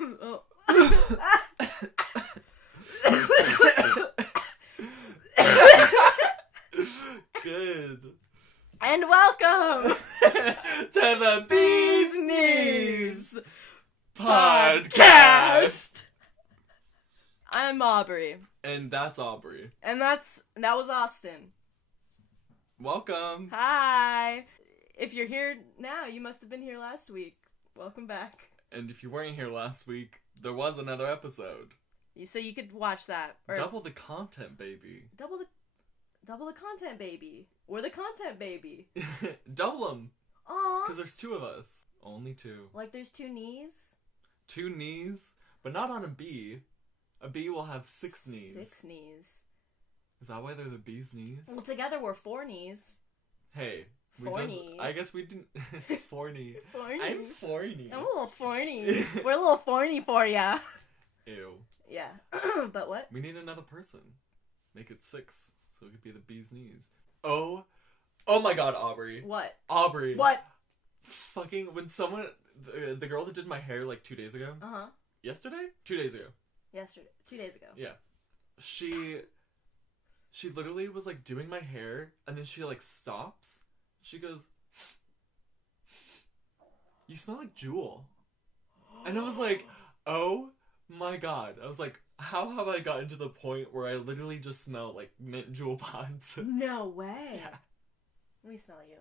Oh. Good. And welcome to the Bee's Knees podcast. I'm Aubrey. And that's Aubrey. And that was Austin. Welcome. Hi. If you're here now, you must have been here last week. Welcome back. And if you weren't here last week, there was another episode. So you could watch that. Or double the content, baby. Double the content, baby. We're the content, baby. Double them. Aww. Because there's two of us. Only two. Like there's two knees? Two knees, but not on a bee. A bee will have 6 knees. 6 knees. Is that why they're the bee's knees? Well, together we're 4 knees. Hey. 4 knees. I guess we didn't... 4 knees. 4 knees. I'm 4 knees. I'm a little forny. We're a little forny for ya. Ew. Yeah. But what? We need another person. Make it 6, so it could be the bee's knees. Oh my god, Aubrey. What? Aubrey. What? Fucking, when someone... The girl that did my hair like 2 days ago. Uh-huh. Yesterday? 2 days ago. Yesterday. 2 days ago. Yeah. She literally was like doing my hair, and then she like stops. She goes, "You smell like Jewel." And I was like, oh my god. I was like, how have I gotten to the point where I literally just smell like mint Jewel pods? No way. Yeah. Let me smell you.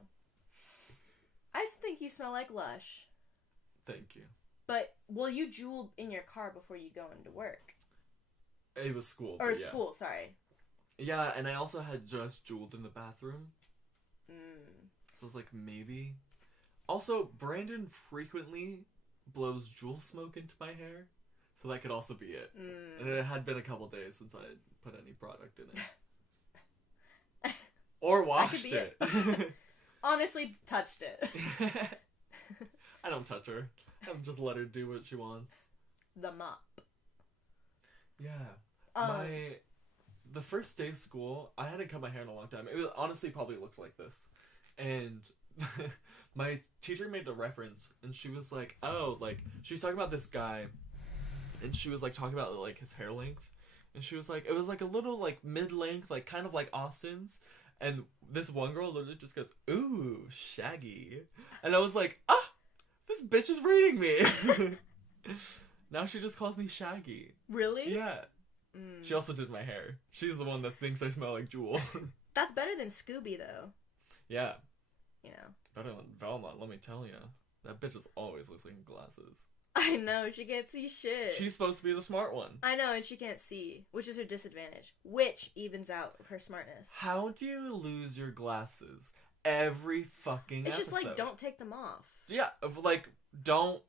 I think you smell like Lush. Thank you. But, well, you jeweled in your car before you go into work. It was school. Or yeah. school, sorry. Yeah, and I also had just jeweled in the bathroom. Mm. So I was like, maybe. Also, Brandon frequently blows Jewel smoke into my hair. So that could also be it. Mm. And it had been a couple days since I had put any product in it. Or washed it. Honestly, touched it. I don't touch her. I just let her do what she wants. The mop. Yeah. The first day of school, I hadn't cut my hair in a long time. It was, honestly probably looked like this. And my teacher made a reference, and she was like, oh, like, she was talking about this guy, and she was like talking about like his hair length. And she was like, it was like a little like mid-length, like kind of like Austin's. And this one girl literally just goes, ooh, shaggy. And I was like, this bitch is reading me. Now she just calls me Shaggy. Really? Yeah. Mm. She also did my hair. She's the one that thinks I smell like Jewel. That's better than Scooby, though. Yeah. You know. Better than Velma, let me tell you. That bitch is always losing glasses. I know, she can't see shit. She's supposed to be the smart one. I know, and she can't see, which is her disadvantage, which evens out her smartness. How do you lose your glasses every fucking It's episode? just like, don't take them off. Yeah, like, don't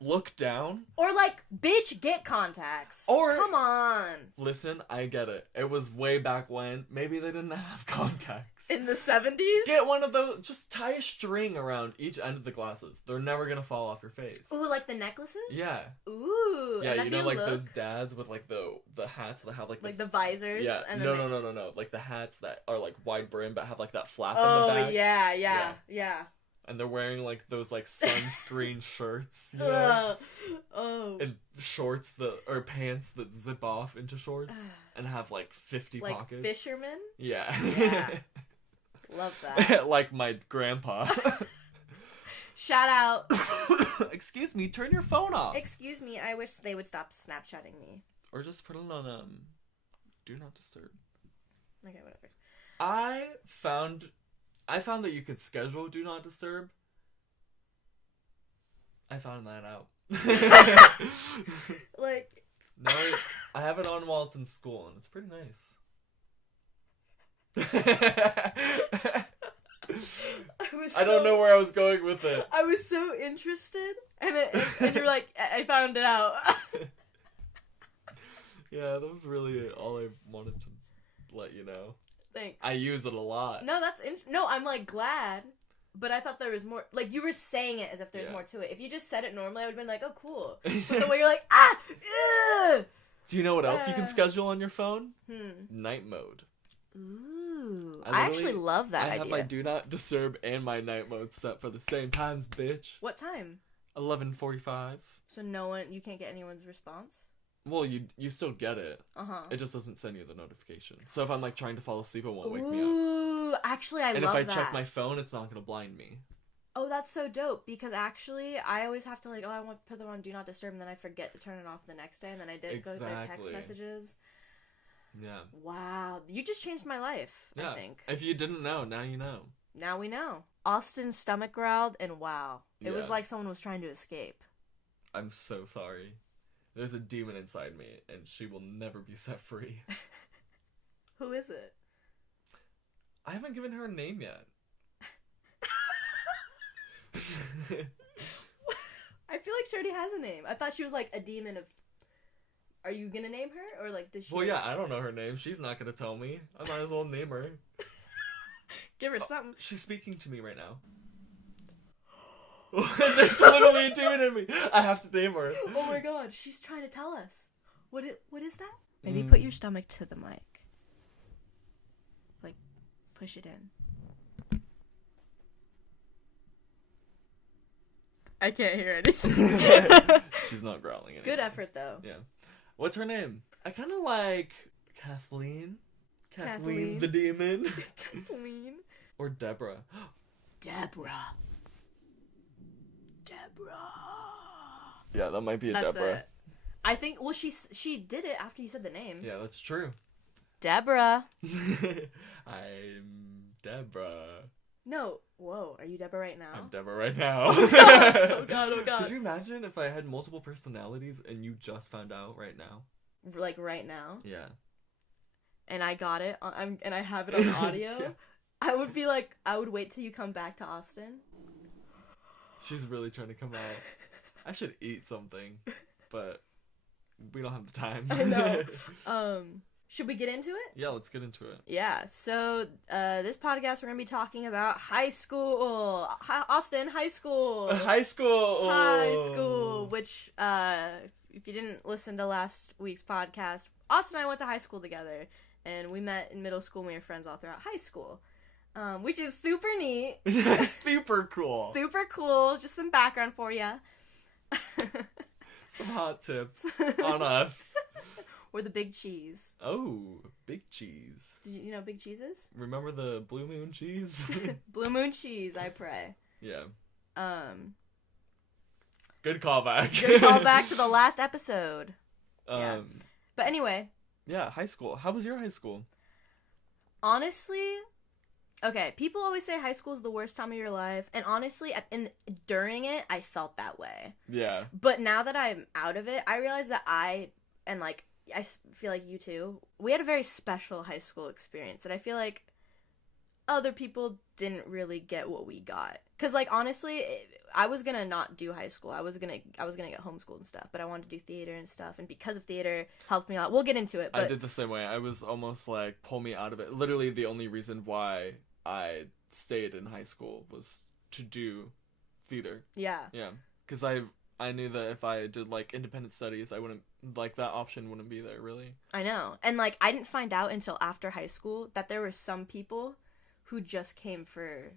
look down. Or like, bitch, get contacts. Or come on. Listen, I get it. It was way back when. Maybe they didn't have contacts. In the 70s? Get one of those. Just tie a string around each end of the glasses. They're never gonna fall off your face. Ooh, like the necklaces? Yeah. Ooh. Yeah, and you know, like look. those dads with like the hats that have like the visors? Yeah. And No. Like the hats that are like wide brim but have like that flap in the back. Oh, yeah. And they're wearing like those like sunscreen shirts, you know? Oh. And shorts or pants that zip off into shorts and have like 50 like pockets. Fishermen? Yeah. Love that. Like my grandpa. Shout out. Excuse me, turn your phone off. Excuse me, I wish they would stop Snapchatting me. Or just put it on do not disturb. Okay, whatever. I found that you could schedule do not disturb. I found that out. Like, no, I have it on while it's in school, and it's pretty nice. I don't know where I was going with it. I was so interested, and you're like, I found it out. Yeah, that was really all I wanted to let you know. Thanks. I use it a lot. No, no, I'm like glad, but I thought there was more. Like, you were saying it as if there's more to it. If you just said it normally, I would have been like, oh, cool. But the way you're like, ugh! Do you know what else you can schedule on your phone? Hmm. Night mode. Ooh. I actually love that idea. I have my do not disturb and my night mode set for the same times, bitch. What time? 11:45. So you can't get anyone's response? Well, you still get it. Uh-huh. It just doesn't send you the notification. So if I'm like trying to fall asleep, it won't wake me up. Ooh, actually, I love that. And if I check my phone, it's not gonna blind me. Oh, that's so dope, because actually, I always have to like, I want to put them on Do Not Disturb, and then I forget to turn it off the next day, and then I didn't go to my text messages. Yeah. Wow, you just changed my life, I think. If you didn't know, now you know. Now we know. Austin's stomach growled, and wow. It was like someone was trying to escape. I'm so sorry. There's a demon inside me, and she will never be set free. Who is it? I haven't given her a name yet. I feel like she already has a name. I thought she was like a demon of... Are you gonna name her? Or like, does she... Well, yeah, I don't know her name. She's not gonna tell me. I might as well name her. Give her something. She's speaking to me right now. There's literally a demon in me. I have to name her. Oh my god, she's trying to tell us. What is that? Maybe put your stomach to the mic. Like, push it in. I can't hear anything. She's not growling anymore. Good effort, though. Yeah. What's her name? I kind of like Kathleen. Kathleen the demon. Kathleen. Or Deborah. Deborah. Yeah, that might be a That's Deborah. It. I think, well, she did it after you said the name. Yeah, that's true. Deborah. I'm Deborah. No. Whoa, are you Deborah right now? I'm Deborah right now. Oh god, oh god. Could you imagine if I had multiple personalities and you just found out right now? Like right now? Yeah. And I got it, and I have it on audio. Yeah. I would be like, I would wait till you come back to Austin. She's really trying to come out. I should eat something, but we don't have the time. I know. Should we get into it? Yeah, let's get into it. Yeah, so this podcast we're going to be talking about high school. Austin, high school. High school. High school, which, if you didn't listen to last week's podcast, Austin and I went to high school together, and we met in middle school and we were friends all throughout high school. Which is super neat. Super cool. Super cool. Just some background for you. Some hot tips on us. Or the big cheese. Oh, big cheese. Did you know big cheeses? Remember the Blue Moon cheese? Blue Moon cheese, I pray. Yeah. Good callback. Good callback to the last episode. Yeah. But anyway. Yeah, high school. How was your high school? Honestly, okay, people always say high school is the worst time of your life, and honestly, during it, I felt that way. Yeah. But now that I'm out of it, I realize that I feel like you too, we had a very special high school experience that I feel like other people didn't really get what we got. Because, like, honestly, I was gonna not do high school. I was gonna get homeschooled and stuff, but I wanted to do theater and stuff, and because of theater, helped me a lot. We'll get into it, but... I did the same way. I was almost like, pull me out of it. Literally, the only reason why I stayed in high school was to do theater. Yeah. Yeah. Because I knew that if I did, like, independent studies, I wouldn't, like, that option wouldn't be there, really. I know. And, like, I didn't find out until after high school that there were some people who just came for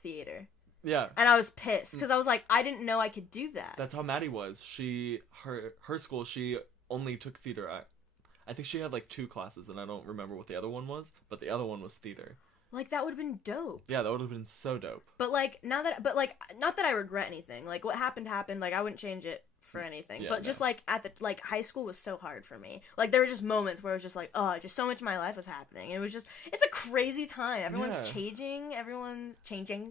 theater. Yeah. And I was pissed, because I was like, I didn't know I could do that. That's how Maddie was. Her school, she only took theater. I think she had, like, 2 classes, and I don't remember what the other one was, but the other one was theater. Like, that would have been dope. Yeah, that would have been so dope. But, like, not that I regret anything. Like, what happened, like, I wouldn't change it for anything. Yeah, but just, like, high school was so hard for me. Like, there were just moments where it was just like, oh, just so much of my life was happening. And it was just, it's a crazy time. Everyone's changing.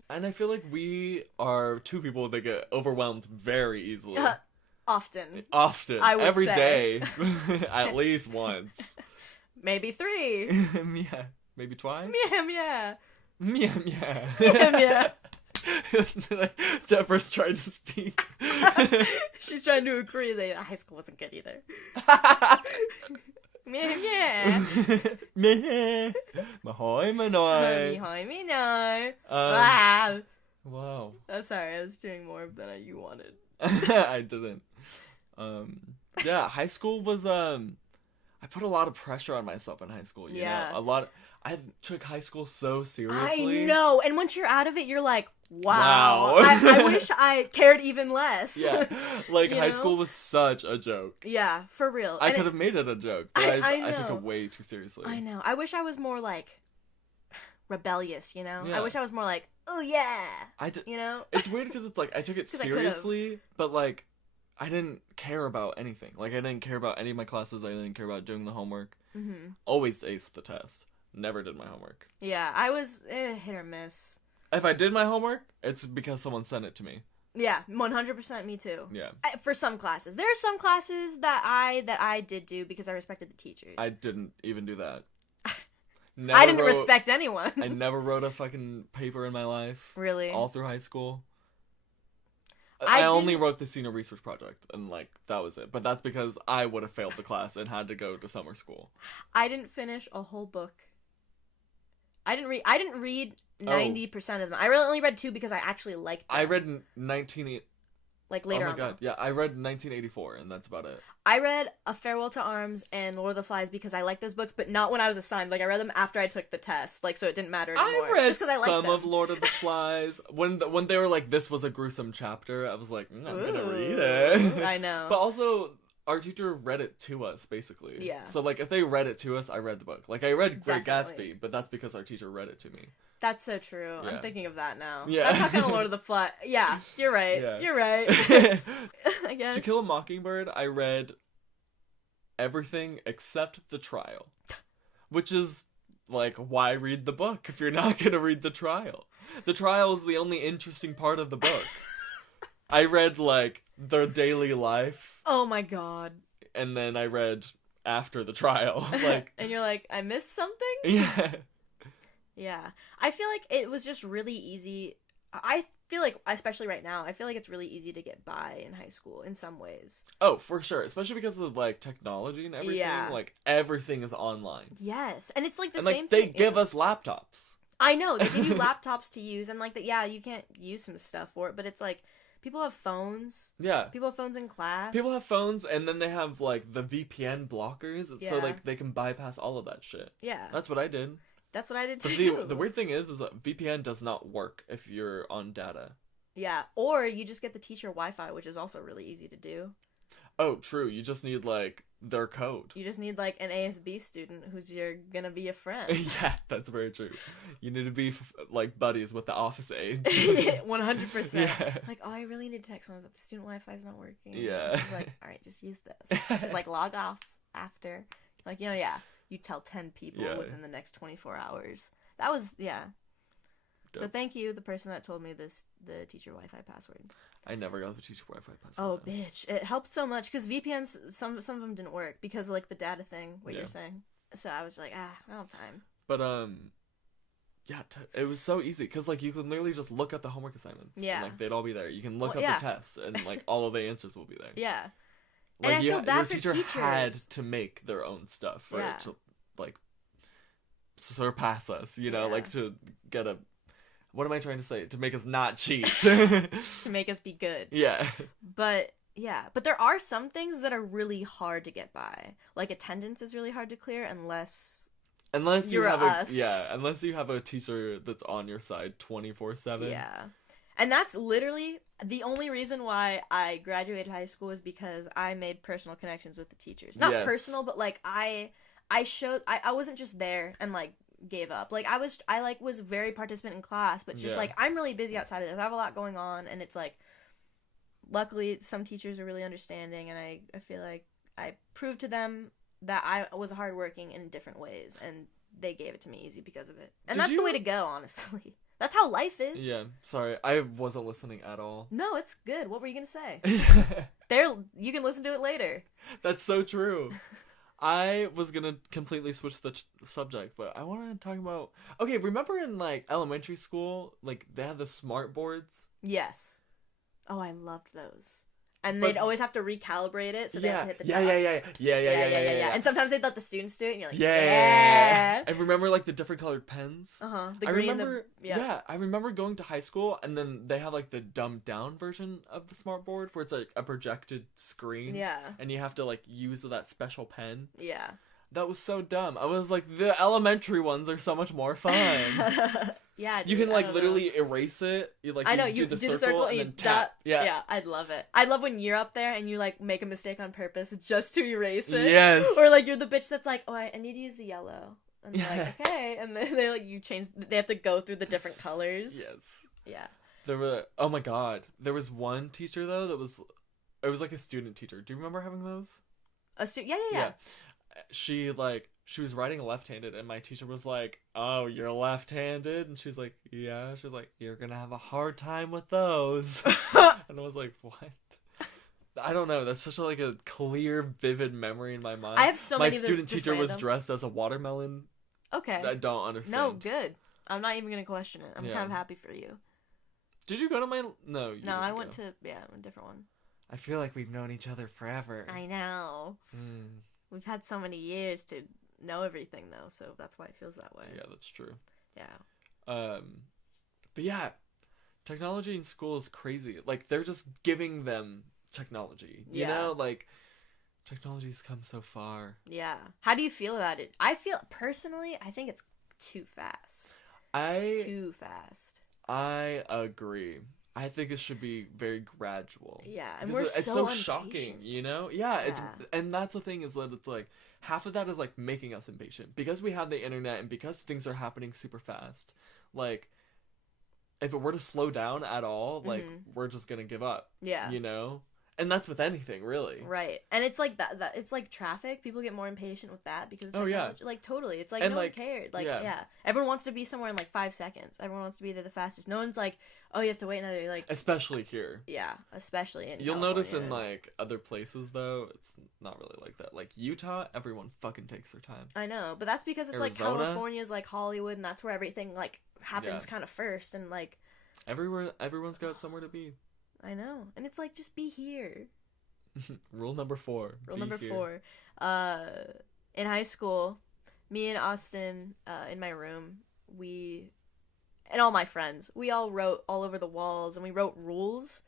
And I feel like we are 2 people that get overwhelmed very easily. Often. I would Every say. Day. At least once. Maybe 3. Yeah. Maybe twice? Yeah. Deborah's trying to speak. She's trying to agree that high school wasn't good either. Mahoy manoy. Wow. I'm sorry, I was doing more than you wanted. I didn't. Yeah, high school was I put a lot of pressure on myself in high school. You know? I took high school so seriously. I know. And once you're out of it, you're like, wow. I wish I cared even less. Yeah. Like, high school was such a joke. Yeah, for real. I could have made it a joke, but I took it way too seriously. I know. I wish I was more, like, rebellious, you know? Yeah. I wish I was more like, oh, yeah. You know? It's weird because it's like, I took it seriously, but, like, I didn't care about anything. Like, I didn't care about any of my classes. I didn't care about doing the homework. Mm-hmm. Always aced the test. Never did my homework. Yeah, I was hit or miss. If I did my homework, it's because someone sent it to me. Yeah, 100% me too. Yeah. For some classes. There are some classes that I did do because I respected the teachers. I didn't even do that. I didn't respect anyone. I never wrote a fucking paper in my life. Really? All through high school. I only wrote the senior research project, and, like, that was it. But that's because I would have failed the class and had to go to summer school. I didn't finish a whole book. I didn't read 90% of them. I really only read 2 because I actually liked them. I read 19... Like, later on. Oh my god, yeah, I read 1984, and that's about it. I read A Farewell to Arms and Lord of the Flies because I liked those books, but not when I was assigned. Like, I read them after I took the test, like, so it didn't matter anymore. I read some of Lord of the Flies. When they were like, this was a gruesome chapter, I was like, I'm gonna read it. I know. But also, our teacher read it to us, basically. Yeah. So, like, if they read it to us, I read the book. Like, I read Great Gatsby, but that's because our teacher read it to me. That's so true. Yeah. I'm thinking of that now. Yeah. I'm talking about Lord of the Flies. Yeah, you're right. Yeah. You're right. I guess. To Kill a Mockingbird, I read everything except the trial. Which is, like, why read the book if you're not gonna read the trial? The trial is the only interesting part of the book. I read, like, their daily life. Oh my god. And then I read after the trial. Like, and you're like, I missed something? Yeah. Yeah. I feel like it was just really easy. I feel like, especially right now, I feel like it's really easy to get by in high school in some ways. Oh, for sure. Especially because of, like, technology and everything. Yeah. Like, everything is online. Yes. And it's like the and, same like, thing. They give us laptops. I know. They give you laptops to use. And, like, you can't use some stuff for it. But it's like, people have phones. Yeah. People have phones in class. People have phones, and then they have, like, the VPN blockers. Yeah. So, like, they can bypass all of that shit. Yeah. That's what I did. That's what I did too. But the weird thing is that VPN does not work if you're on data. Yeah, or you just get the teacher Wi-Fi, which is also really easy to do. Oh, true. You just need, like, their code. You just need, like, an ASB student who's gonna be a friend. Yeah, that's very true. You need to be, like, buddies with the office aides. 100%. Yeah. Like, oh, I really need to text someone, but the student Wi-Fi is not working. Yeah. She's like, all right, just use this. Just, like, log off after. Like, you know, yeah. You tell 10 people within the next 24 hours. That was, yeah. Dope. So thank you, the person that told me the teacher Wi-Fi password. I never got the teacher Wi-Fi password. Oh, bitch. It helped so much, because VPNs, some of them didn't work, because, like, the data thing, what you're saying. So I was like, I don't have time. But, yeah, it was so easy, because, like, you can literally just look at the homework assignments. Yeah. And, like, they'd all be there. You can look up the tests, and, like, all of the answers will be there. Yeah. Like, and I feel bad for your teacher teachers. had to make their own stuff for it to, like, surpass us, you know? Like, to get a... What am I trying to say? To make us not cheat. To make us be good. Yeah. But, yeah. But there are some things that are really hard to get by. Like, attendance is really hard to clear unless you have us. Unless you have a teacher that's on your side 24/7. Yeah. And that's literally the only reason why I graduated high school is because I made personal connections with the teachers. Not personal, but, like, I wasn't just there and, like, gave up. Like, I was very participant in class, but just, like, I'm really busy outside of this. I have a lot going on, and it's, like, luckily, some teachers are really understanding, and I feel like I proved to them that I was hardworking in different ways, and they gave it to me easy because of it. And that's the way to go, honestly. That's how life is. Yeah, sorry, I wasn't listening at all. No, it's good. What were you gonna say? You can listen to it later. That's so true. I was gonna completely switch the subject, but I want to talk about... Okay, remember in, like, elementary school, like, they had the smart boards? Yes. Oh, I loved those. And they'd always have to recalibrate it, so they had to hit the dots. Yeah. And sometimes they'd let the students do it, and you're like, yeah. I remember, like, the different colored pens. The green, I remember going to high school, and then they have, like, the dumbed down version of the smart board, where it's, like, a projected screen. Yeah. And you have to, like, use that special pen. Yeah. That was so dumb. I was like, the elementary ones are so much more fun. Yeah, dude, you can like I don't literally know. erase it. You like I know, you do the circle and you then tap. Yeah, I'd love it. I love when you're up there and you like make a mistake on purpose just to erase it. Yes. Or like you're the bitch that's like, oh, I need to use the yellow. And they're like, okay. And then they like, you change, they have to go through the different colors. Yes. Yeah. There were, oh my god. There was one teacher though that was, it was like a student teacher. Do you remember having those? Yeah. She was writing left-handed and my teacher was like, oh, you're left-handed? And she was like, yeah. She was like, you're gonna have a hard time with those. And I was like, what? I don't know. That's such a, like a clear, vivid memory in my mind. I have so many. My student teacher was dressed as a watermelon. Okay. I don't understand. No, good. I'm not even gonna question it. I'm kind of happy for you. Did you go to my? No. You no, I didn't went go. to a different one. I feel like we've known each other forever. I know. We've had so many years to know everything though, so that's why it feels that way. Yeah, that's true. Yeah. But yeah, technology in school is crazy. Like they're just giving them technology. You know, like technology's come so far. Yeah. How do you feel about it? I think it's too fast. Too fast. I agree. I think it should be very gradual. Yeah, and it's so shocking, you know? Yeah, and that's the thing is that it's like half of that is like making us impatient because we have the internet and because things are happening super fast. Like if it were to slow down at all, like we're just gonna give up. Yeah, you know. And that's with anything, really. Right. And it's like that it's like traffic. People get more impatient with that because of technology. Oh, yeah. Like, totally. It's like, no one cared. Like, yeah. Everyone wants to be somewhere in, like, 5 seconds. Everyone wants to be there the fastest. No one's like, oh, you have to wait another, like... Especially here. Yeah, especially in You'll California. notice in, like, other places, though, it's not really like that. Like, Utah, everyone fucking takes their time. I know. But that's because it's, Arizona, like, California's, like, Hollywood, and that's where everything, like, happens kind of first. And, like... Everyone's got somewhere to be. I know. And it's like, just be here. Rule number 4. Rule number 4. In high school, me and Austin, in my room, and all my friends, we all wrote all over the walls, and we wrote rules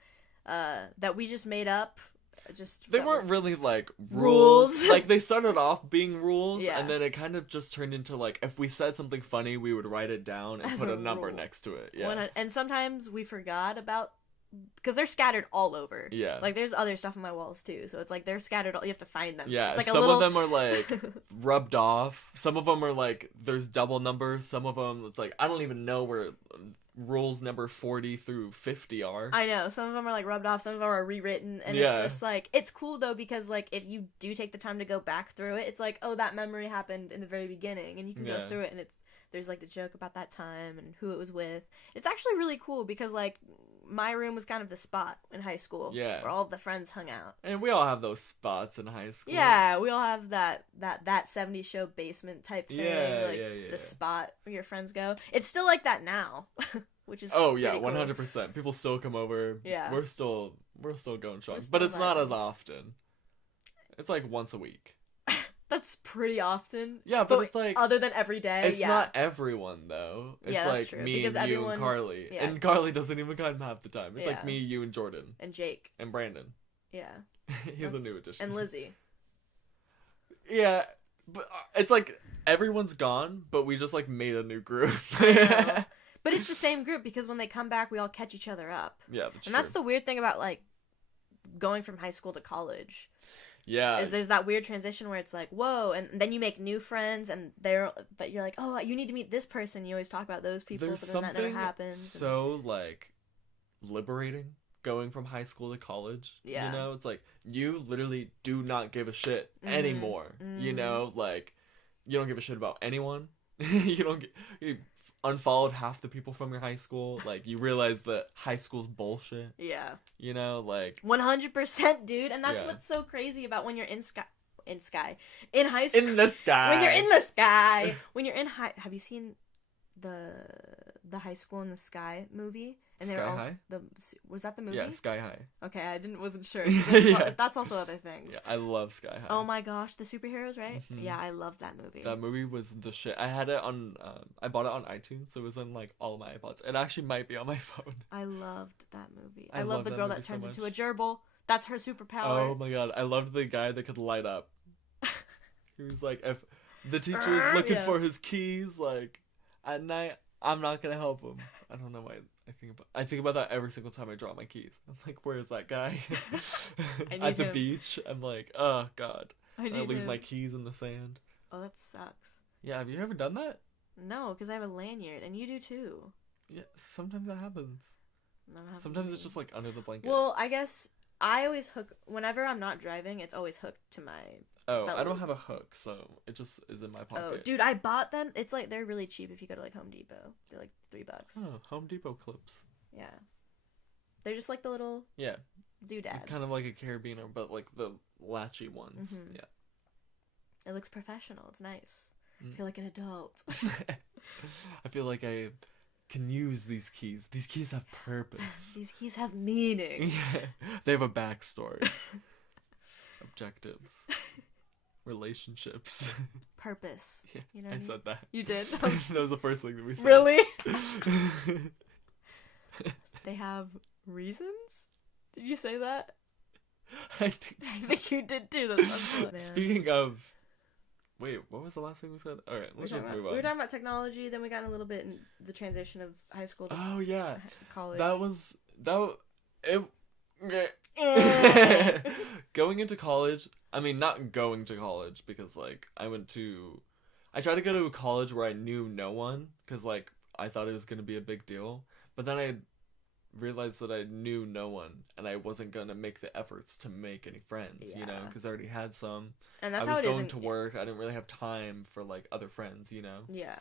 that we just made up. They weren't really, like, rules. Like, they started off being rules, and then it kind of just turned into, like, if we said something funny, we would write it down and put a number next to it. Yeah. And sometimes we forgot about... Because they're scattered all over. Yeah. Like, there's other stuff on my walls, too. So it's like, they're scattered. You have to find them. Yeah, it's like some of them are, like, rubbed off. Some of them are, like, there's double numbers. Some of them, it's like, I don't even know where rules number 40 through 50 are. I know. Some of them are, like, rubbed off. Some of them are rewritten. And it's just, like, it's cool, though, because, like, if you do take the time to go back through it, it's like, oh, that memory happened in the very beginning. And you can go through it, and there's, like, the joke about that time and who it was with. It's actually really cool because, like... My room was kind of the spot in high school where all the friends hung out. And we all have those spots in high school. Yeah, we all have that 70s show basement type thing. The spot where your friends go. It's still like that now, which is cool. 100%. People still come over. Yeah. We're still going strong. But it's not as often. It's like once a week. That's pretty often. Yeah, but it's like... Other than every day, It's not everyone, though. It's like true, me and you and Carly. Yeah. And Carly doesn't even come half the time. It's like me, you, and Jordan. And Jake. And Brandon. Yeah. He's a new addition. And Lizzie. Yeah, but it's like everyone's gone, but we just like made a new group. But it's the same group because when they come back, we all catch each other up. Yeah, that's the weird thing about like going from high school to college. Yeah. Is there's that weird transition where it's like, whoa, and then you make new friends, but you're like, oh, you need to meet this person. You always talk about those people, but then that never happens. So, like, liberating going from high school to college. Yeah. You know, it's like, you literally do not give a shit anymore. You know, like, you don't give a shit about anyone. You unfollowed half the people from your high school. Like, you realize that high school's bullshit. Yeah. You know, like... 100%, dude. And that's what's so crazy about when you're in high school. In the sky. When you're in the sky. When you're in high... Have you seen the High School in the Sky movie? And Sky High? Was that the movie? Yeah, Sky High. Okay, wasn't sure. That's also other things. Yeah, I love Sky High. Oh my gosh, the superheroes, right? Mm-hmm. Yeah, I love that movie. That movie was the shit. I had it on, I bought it on iTunes, so it was on like all of my iPods. It actually might be on my phone. I loved that movie. I love the girl that turns into a gerbil. That's her superpower. Oh my god, I loved the guy that could light up. He was like, The teacher is looking Yeah. for his keys, like, at night. I'm not gonna help him. I don't know why I think about that every single time I drop my keys. I'm like, where is that guy? I need At the him. beach. I'm like, oh god. I I lose him. my keys in the sand. Oh, that sucks. Yeah, have you ever done that? No, because I have a lanyard, and you do too. Yeah, sometimes that happens. No, it happens Sometimes to it's me. just like under the blanket. Well, I guess I always hook whenever I'm not driving. It's always hooked to my. oh, belt I don't loop. have a hook, so it just is in my pocket. Oh, dude, I bought them. It's like they're really cheap if you go to like Home Depot. They're like $3. Oh, Home Depot clips. Yeah, they're just like the little Yeah, doodads. kind of like a carabiner, but like the latchy ones. Mhm. It looks professional. It's nice. I Mm. feel like an adult. Yeah. I feel like I can use these keys. These keys have purpose. These keys have meaning. Yeah, they have a backstory. Objectives. Relationships. Purpose. Yeah, You know I what I mean? said that. You did? That was the first thing that we said. Really? They have reasons? Did you say that? I think I so. think you did too. That's so man. Speaking of... Wait, what was the last thing we said? Alright, let's just move on. We were talking about technology, then we got in a little bit in the transition of high school to Oh, yeah. college. It... Going into college... I mean, not going to college, because, like, I tried to go to a college where I knew no one, because, like, I thought it was going to be a big deal. But then I realized that I knew no one, and I wasn't going to make the efforts to make any friends, you know, Yeah. because I already had some. And that's I how was it is going in, to work. I didn't really have time for, like, other friends, you know? Yeah.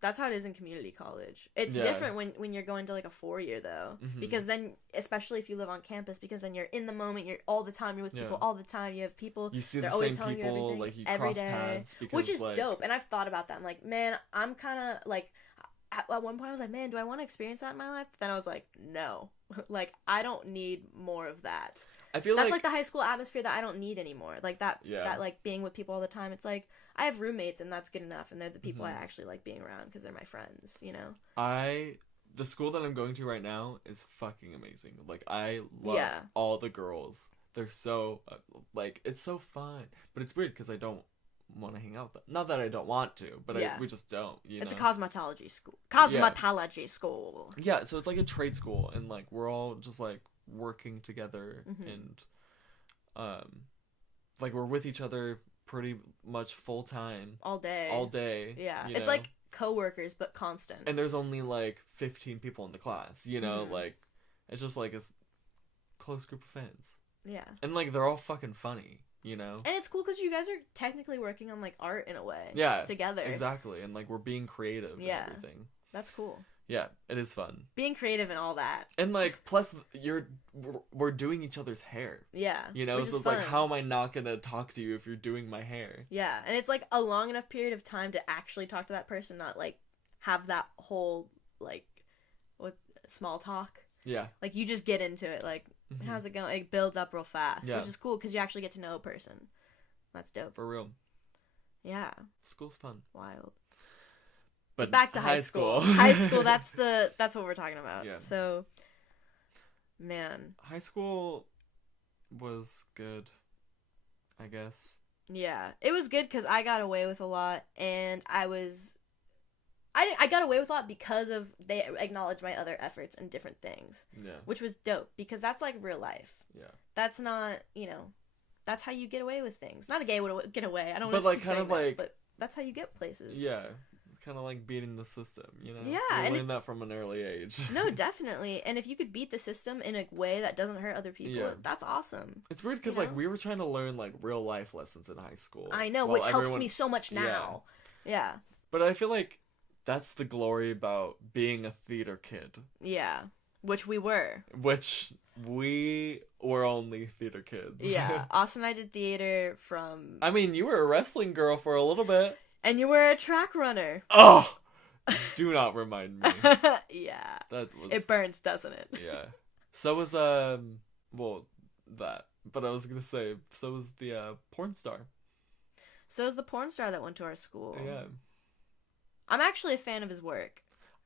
That's how it is in community college. It's Yeah. different when you're going to like a 4-year though, Mhm. because then, especially if you live on campus, because then you're in the moment. You're all the time. You're with people Yeah. all the time. You have people. You see They're the always same telling you people, everything like, you every cross day, paths because, which is like... dope. And I've thought about that. I'm like, man, I'm kind of like, at one point I was like, man, do I want to experience that in my life? But then I was like, no, like I don't need more of that. I feel That's like the high school atmosphere that I don't need anymore. Like that, Yeah. that like being with people all the time. It's like I have roommates and that's good enough, and they're the people I Mhm. actually like being around because they're my friends. You know? The school that I'm going to right now is fucking amazing. Like, I love Yeah. all the girls. They're so, like, it's so fun. But it's weird because I don't want to hang out with them. Not that I don't want to, but Yeah. we just don't, you It's a know? cosmetology school. Cosmetology school. Yeah, so it's like a trade school, and, like, we're all just, like, working together, Mhm. and, like, we're with each other pretty much full time, All day. all day. Yeah, you it's know? like coworkers but constant. And there's only, like, 15 people in the class, you know? Mhm. Like, it's just, like, a close group of friends. Yeah. And, like, they're all fucking funny, you know? And it's cool because you guys are technically working on like art in a way. Yeah. Together. Exactly. And, like, we're being creative Yeah. and everything. That's cool. Yeah, it is fun. Being creative and all that. And, like, plus, we're doing each other's hair. Yeah. You know? which So is it's like, fun. how am I not gonna talk to you if you're doing my hair? Yeah, and it's like a long enough period of time to actually talk to that person, not like have that whole like what small talk. Yeah. Like you just get into it. Like Mhm. how's it going? It builds up real fast, Yeah. which is cool because you actually get to know a person. That's dope. For real. Yeah, School's fun. wild. But Back to high school. High school. That's what we're talking about. Yeah. So, man, High school was good, I guess. yeah, it was good because I got away with a lot, and I got away with a lot because of they acknowledged my other efforts and different things, Yeah. which was dope because that's like real life. Yeah. That's not, that's how you get away with things. Not a gay would get away. I don't But, want to like, kind of like- but that's how you get places. Yeah. Kind of like beating the system, you know? Yeah, You and learn that from an early age. No, definitely. And if you could beat the system in a way that doesn't hurt other people, Yeah. that's awesome. It's weird because, You like, know? we were trying to learn, like, real life lessons in high school. I know, while which helps everyone- me so much now. Yeah. But I feel like that's the glory about being a theater kid. Yeah. Which we were. Which we were only theater kids. Yeah. Austin and I did theater from... I mean, you were a wrestling girl for a little bit. And you were a track runner. Oh! Do not remind me. Yeah. That was... It burns, doesn't it? Yeah. So was, well, that. But I was gonna say, so was the, porn star. So is the porn star that went to our school. Yeah. I'm actually a fan of his work.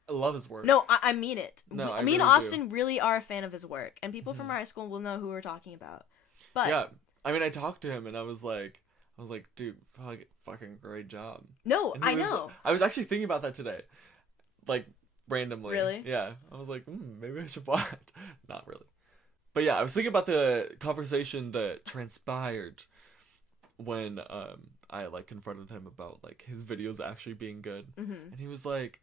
I love his work. No, I mean it. No, I Me and really Austin really are a fan of his work. And people from Mhm. our high school will know who we're talking about. But Yeah. I mean, I talked to him and I was like, I was like, dude, fucking great job. No, I know. I was actually thinking about that today. Like, randomly. Really? Yeah. I was like, maybe I should watch. Not really. But yeah, I was thinking about the conversation that transpired when I like confronted him about like his videos actually being good. Mm-hmm. And he was like,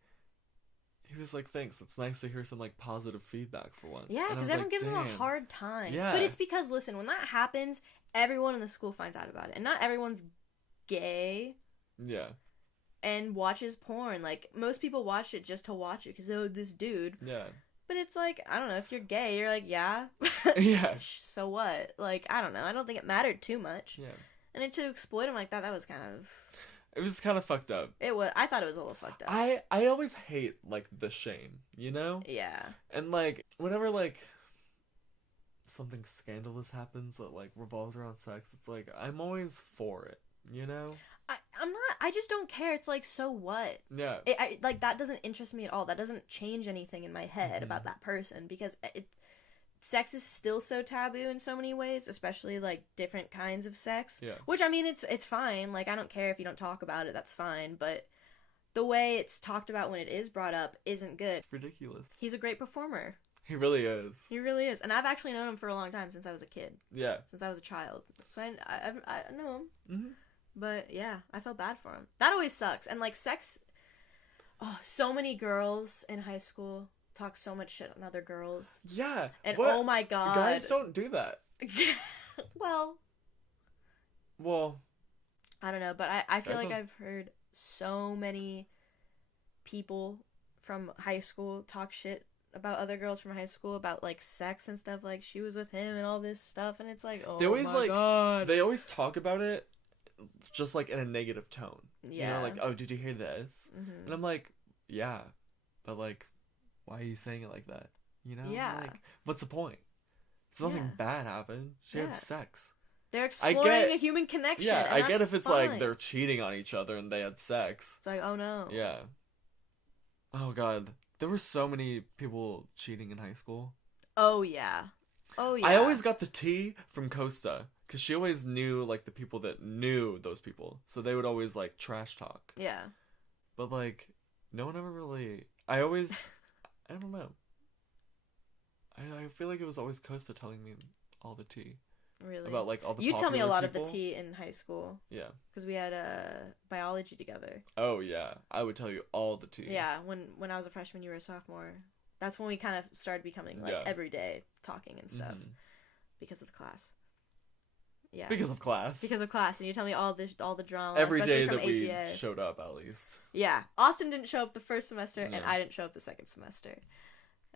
thanks, it's nice to hear some like positive feedback for once. Yeah, because everyone gives him a hard time. Yeah. But it's because, listen, when that happens, everyone in the school finds out about it. And not everyone's gay. Yeah. And watches porn. Like, most people watch it just to watch it because, oh, this dude. Yeah. But it's like, I don't know, if you're gay, you're like, yeah. Yeah. So what? Like, I don't know. I don't think it mattered too much. Yeah. And then to exploit him like that was kind of... It was kind of fucked up. It was. I thought it was a little fucked up. I always hate, like, the shame, you know? Yeah. And, like, whenever, like, something scandalous happens that, like, revolves around sex, it's like, I'm always for it, you know? I'm not... I just don't care. It's like, so what? Yeah. Like, that doesn't interest me at all. That doesn't change anything in my head about that person. Because sex is still so taboo in so many ways, especially like different kinds of sex. Yeah. Which, I mean, it's fine. Like, I don't care if you don't talk about it. That's fine. But the way it's talked about when it is brought up isn't good. It's ridiculous. He's a great performer. He really is. He really is. And I've actually known him for a long time, since I was a kid. Yeah. Since I was a child. So I know him. Mm-hmm. But yeah, I felt bad for him. That always sucks. And like, sex... Oh, so many girls in high school talk so much shit on other girls. Yeah. And what? oh my god. Guys don't do that. Well, I don't know, but I feel like I've heard so many people from high school talk shit about other girls from high school about like sex and stuff, like she was with him and all this stuff, and it's like, oh, they always my god. They always talk about it just like in a negative tone. Yeah. You know, like, oh, did you hear this? Mm-hmm. And I'm like, yeah, but like, why are you saying it like that? You know? Yeah. Like, what's the point? Nothing bad happened. She had sex. They're exploring a human connection. Yeah, and I get if it's fine. like they're cheating on each other and they had sex. It's like, oh no. Yeah. Oh god, there were so many people cheating in high school. Oh yeah. Oh yeah. I always got the tea from Costa because she always knew like the people that knew those people, so they would always like trash talk. Yeah. But like, no one ever really. I don't know. I feel like it was always Costa telling me all the tea. Really? About like all the You tell me a lot people. of the tea in high school. Yeah. Because we had biology together. Oh yeah, I would tell you all the tea. Yeah, when I was a freshman, you were a sophomore. That's when we kind of started becoming like everyday talking and stuff because of the class. Yeah. Because of class. Because of class, and you tell me all the drama every day from that ATA. we showed up, at least. Yeah, Austin didn't show up the first semester, and I didn't show up the second semester.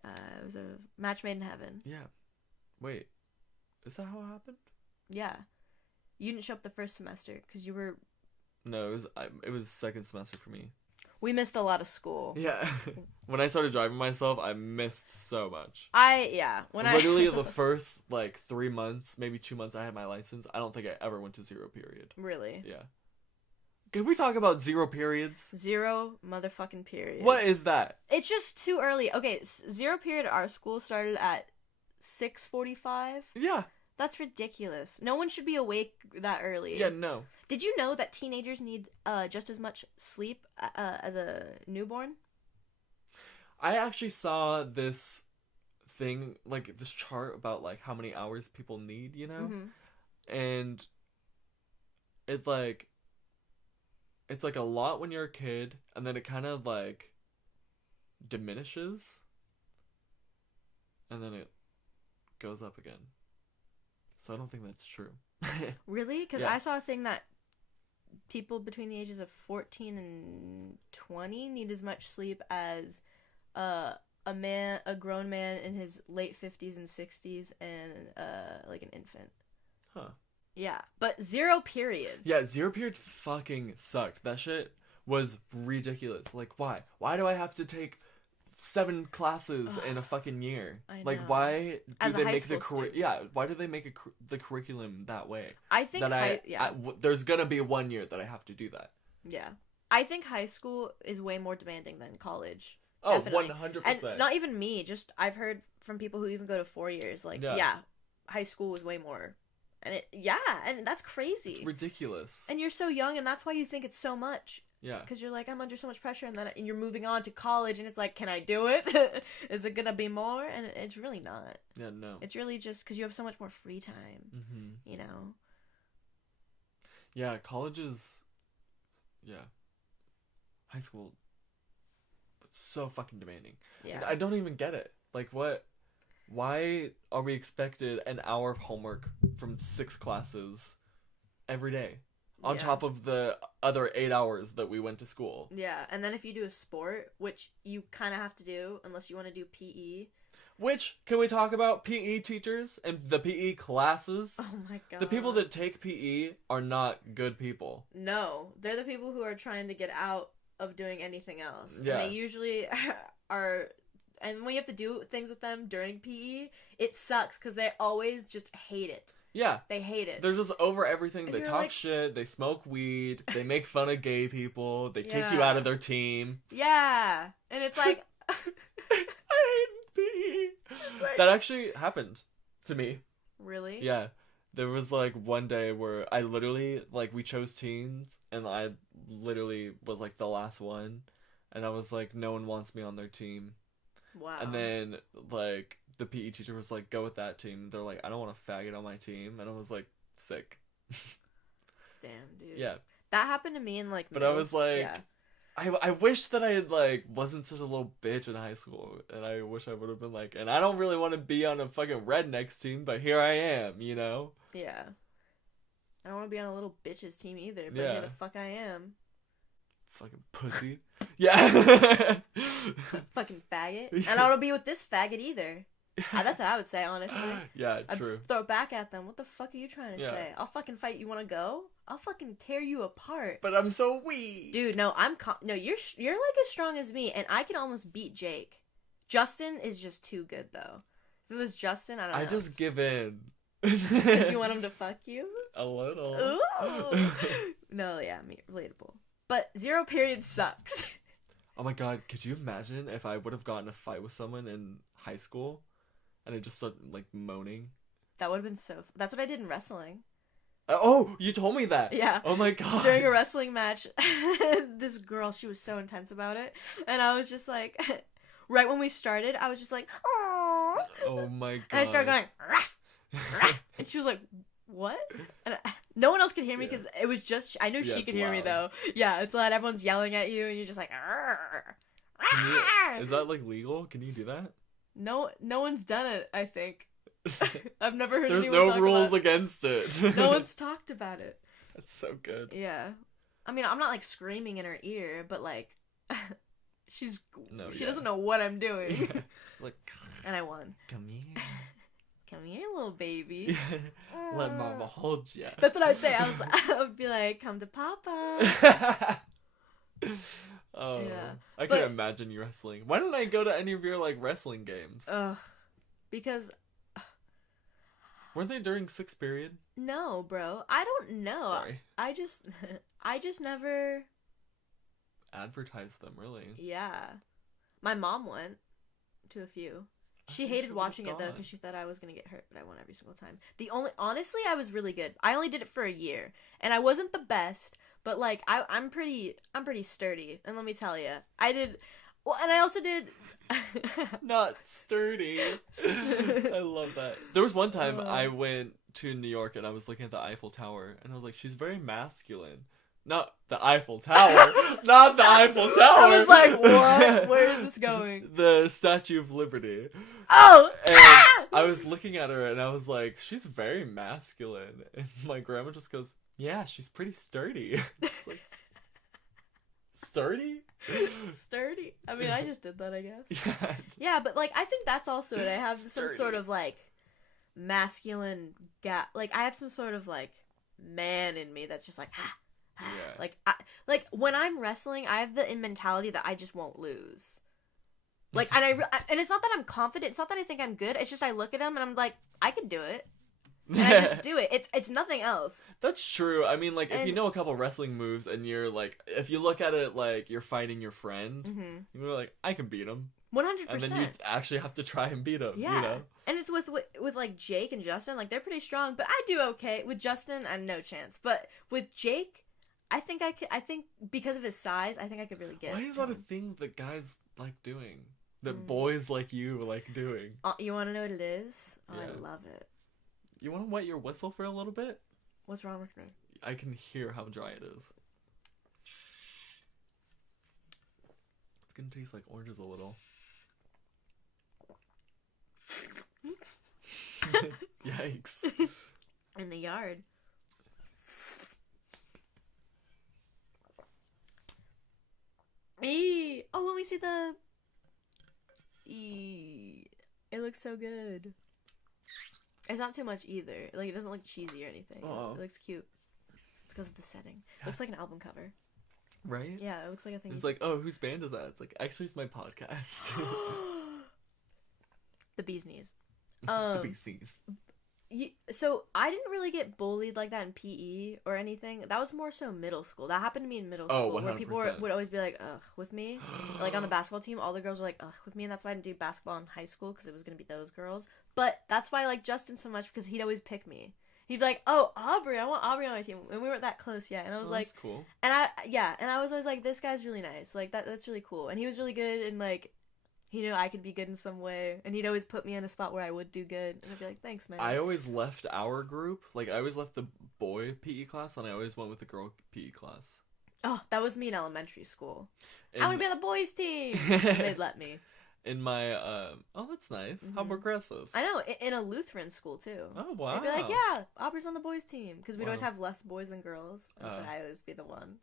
It was a match made in heaven. Yeah. Wait, is that how it happened? Yeah, you didn't show up the first semester because you were. No, it was second semester for me. We missed a lot of school. Yeah. When I started driving myself, I missed so much. Literally the first like 3 months, maybe 2 months I had my license, I don't think I ever went to zero period. Really? Yeah. Can we talk about zero periods? Zero motherfucking periods. What is that? It's just too early. Okay, zero period at our school started at 6:45. Yeah. That's ridiculous. No one should be awake that early. Yeah, no. Did you know that teenagers need just as much sleep as a newborn? I actually saw this thing, like this chart about like how many hours people need, you know? Mm-hmm. And it's like a lot when you're a kid, and then it kind of like diminishes, and then it goes up again. So I don't think that's true. Really? Because I saw a thing that people between the ages of 14 and 20 need as much sleep as a grown man in his late 50s and 60s and like an infant. Huh. Yeah, but zero period. Yeah, zero period fucking sucked. That shit was ridiculous. Like, why? Why do I have to take 7 classes in a fucking year? I know. Like, why do they make the why do they make the curriculum that way? I think there's gonna be 1 year that I have to do that. Yeah, I think high school is way more demanding than college. Oh, definitely. 100%. And not even me. Just I've heard from people who even go to 4 years. Like, high school was way more And that's crazy. It's ridiculous. And you're so young, and that's why you think it's so much. Yeah. Because you're like, I'm under so much pressure, and then you're moving on to college, and it's like, can I do it? Is it gonna be more? And it's really not. Yeah, no. It's really just because you have so much more free time, Mm-hmm. you know? Yeah, college is... Yeah. High school... It's so fucking demanding. Yeah. I don't even get it. Like, what... Why are we expected an hour of homework from 6 classes every day? On top of the other 8 hours that we went to school. Yeah, and then if you do a sport, which you kind of have to do unless you want to do PE. Which, can we talk about PE teachers and the PE classes? Oh my god. The people that take PE are not good people. No, they're the people who are trying to get out of doing anything else. Yeah. And they usually are... And when you have to do things with them during PE, it sucks because they always just hate it. Yeah. They hate it. They're just over everything. And they you're talk like... shit. They smoke weed. They make fun of gay people. They kick you Yeah. out of their team. Yeah. And it's like... I hate PE. like... That actually happened to me. Really? Yeah. There was, like, one day where I literally, like, we chose teams, and I literally was, like, the last one. And I was like, no one wants me on their team. Wow. And then, like, the PE teacher was like, go with that team. They're like, I don't want a faggot on my team. And I was like, sick. Damn, dude. Yeah. That happened to me in, like, But I was like, yeah. I wish that I had, like, wasn't such a little bitch in high school. And I wish I would have been like, and I don't really want to be on a fucking rednecks team, but here I am, you know? Yeah. I don't want to be on a little bitch's team either, but Yeah. here the fuck I am. Fucking pussy. Yeah. Fucking faggot. And I don't want to be with this faggot either. That's what I would say, honestly. Yeah, I'd true. throw it back at them. What the fuck are you trying to Yeah. say? I'll fucking fight. You want to go? I'll fucking tear you apart. But I'm so weak. Dude, no, no, you're like as strong as me, and I can almost beat Jake. Justin is just too good, though. If it was Justin, I don't know. I just give in. Because you want him to fuck you? A little. Ooh. No, yeah, relatable. But 0 period sucks. Oh my god, could you imagine if I would have gotten a fight with someone in high school and I just started, like, moaning? That would have been so... That's what I did in wrestling. Oh, you told me that! Yeah. Oh my god. During a wrestling match, this girl, she was so intense about it. And I was just like... Right when we started, I was just like, aww. Oh my god. And I started going, rah, rah. And she was like, what? And no one else could hear me because it was just... I knew she could hear me, though. Yeah, it's loud. Everyone's yelling at you, and you're just like... Is that, like, legal? Can you do that? No one's done it, I think. I've never heard There's anyone no talk rules about... against it. No one's talked about it. That's so good. Yeah. I mean, I'm not, like, screaming in her ear, but, like... she doesn't know what I'm doing. Yeah. Like... And I won. Come here. Come here, little baby. Let mama hold ya. That's what I would say. I would be like, come to Papa. Oh, Yeah. I can't imagine you wrestling. Why don't I go to any of your, like, wrestling games? Ugh. Because... Weren't they during 6th period? No, bro. I don't know. Sorry. I just never... Advertised them, really. Yeah. My mom went to a few. She hated watching it, though, because she thought I was going to get hurt, but I won every single time. Honestly, I was really good. I only did it for a year, and I wasn't the best, but, like, I'm pretty sturdy, and let me tell you, I did, well, and I also did, Not sturdy. I love that. There was one time I went to New York, and I was looking at the Eiffel Tower, and I was like, she's very masculine. Not the Eiffel Tower. Not the Eiffel Tower. I was like, what? Where is this going? The Statue of Liberty. Oh! And I was looking at her and I was like, she's very masculine. And my grandma just goes, yeah, she's pretty sturdy. It's like, sturdy? Sturdy? I mean, I just did that, I guess. Yeah. Yeah, but, like, I think that's also it. I have some Sturdy. sort of, like, masculine like, I have some sort of, like, man in me that's just like, Yeah. Like, when I'm wrestling, I have the mentality that I just won't lose. Like, and it's not that I'm confident. It's not that I think I'm good. It's just I look at them and I'm like, I can do it. And I just do it. It's nothing else. That's true. I mean, like, if you know a couple wrestling moves and you're like, if you look at it like you're fighting your friend, you're like, I can beat him. 100%. And then you actually have to try and beat them. Yeah. You know? And it's with like Jake and Justin, like they're pretty strong, but I do okay. With Justin, I have no chance. But with Jake, I think because of his size, I think I could really get. Why is that a thing that guys like doing? That boys like you like doing? You want to know what it is? Oh, Yeah. I love it. You want to wet your whistle for a little bit? What's wrong with me? I can hear how dry it is. It's gonna taste like oranges a little. Yikes. In the yard. Eee! Oh, let me see the... Eee! It looks so good. It's not too much either. Like, it doesn't look cheesy or anything. Uh-oh. It looks cute. It's because of the setting. It looks like an album cover. Right? Yeah, it looks like a thing. It's like, oh, whose band is that? It's like, actually, it's my podcast. The bee's knees. The BCs. So I didn't really get bullied like that in PE or anything. That was more so middle school. That happened to me in middle school, where people would always be like, ugh, with me. Like on the basketball team, all the girls were like, ugh, with me, and that's why I didn't do basketball in high school, because it was going to be those girls. But that's why I like Justin so much, because he'd always pick me. He'd be like, oh, Aubrey, I want Aubrey on my team. And we weren't that close yet. And I was like, that's cool. And I was always like, this guy's really nice. Like, that's really cool. And he was really good, and like, he knew I could be good in some way, and he'd always put me in a spot where I would do good, and I'd be like, thanks, man. I always left our group, like, I always left the boy PE class, and I always went with the girl PE class. Oh, that was me in elementary school. I want to be on the boys' team! They'd let me. In my, oh, that's nice. Mm-hmm. How progressive. I know, in a Lutheran school, too. Oh, wow. They'd be like, yeah, Aubrey's on the boys' team, because we'd always have less boys than girls, and so I always be the one.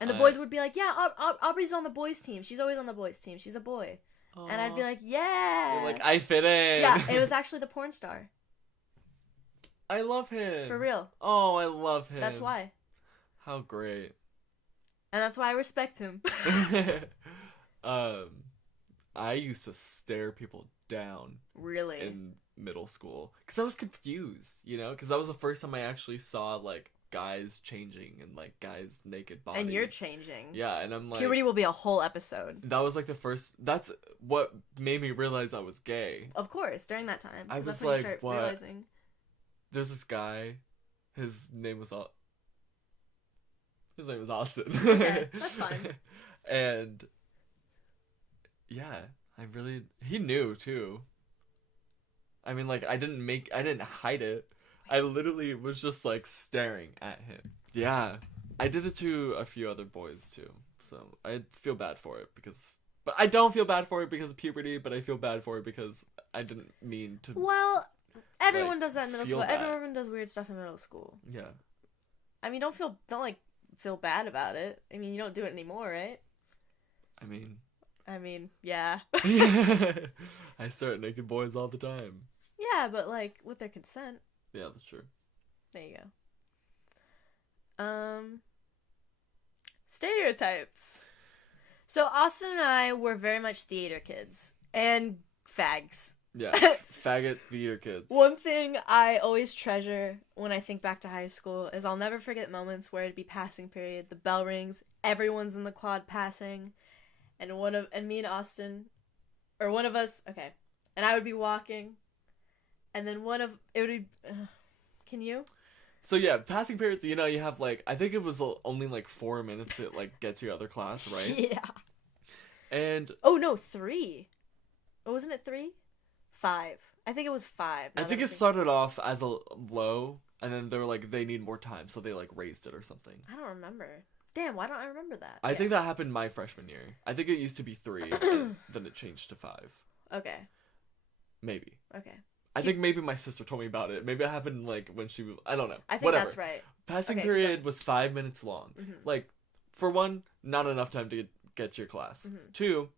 And the boys would be like, yeah, Aubrey's on the boys' team. She's always on the boys' team. She's a boy. Aww. And I'd be like, yeah. You're like, I fit in. Yeah, it was actually the porn star. I love him. For real. Oh, I love him. That's why. How great. And that's why I respect him. I used to stare people down. Really? In middle school. Because I was confused, you know? Because that was the first time I actually saw, like, guys changing and like guys naked bodies. And you're changing. Yeah, and I'm like, puberty will be a whole episode. That was like the first. That's what made me realize I was gay. Of course, during that time. I was that's like, when you start what? Realizing. There's this guy. His name was Austin. Okay, that's fine. And yeah, he knew too. I mean, like, I didn't hide it. I literally was just, like, staring at him. Yeah. I did it to a few other boys, too. So, I feel bad for it but I don't feel bad for it because of puberty, but I feel bad for it because I didn't mean to. Well, everyone does that in middle school. Bad. Everyone does weird stuff in middle school. Yeah. I mean, don't feel bad about it. I mean, you don't do it anymore, right? I mean, yeah. I stare at naked boys all the time. Yeah, but, like, with their consent. Yeah, that's true. There you go. Stereotypes. So Austin and I were very much theater kids and fags. Yeah, faggot theater kids. One thing I always treasure when I think back to high school is I'll never forget moments where it'd be passing period, the bell rings, everyone's in the quad passing, and me and Austin, or one of us, okay, and I would be walking. And then it would be, can you? So yeah, passing periods, you know, you have like, I think it was only like 4 minutes to like get to your other class, right? Yeah. And. Oh no, 3. Oh, wasn't it 3? 5. I think it was 5. I think it started off as a low, and then they were like, they need more time, so they like raised it or something. I don't remember. Damn, why don't I remember that? I think that happened my freshman year. I think it used to be 3, and then it changed to 5. Okay. Maybe. Okay. I think maybe my sister told me about it. Maybe it happened, like, when she... I don't know. I think Whatever. that's right. Passing period was 5 minutes long. Mm-hmm. Like, for one, not enough time to get to your class. Mm-hmm. 2,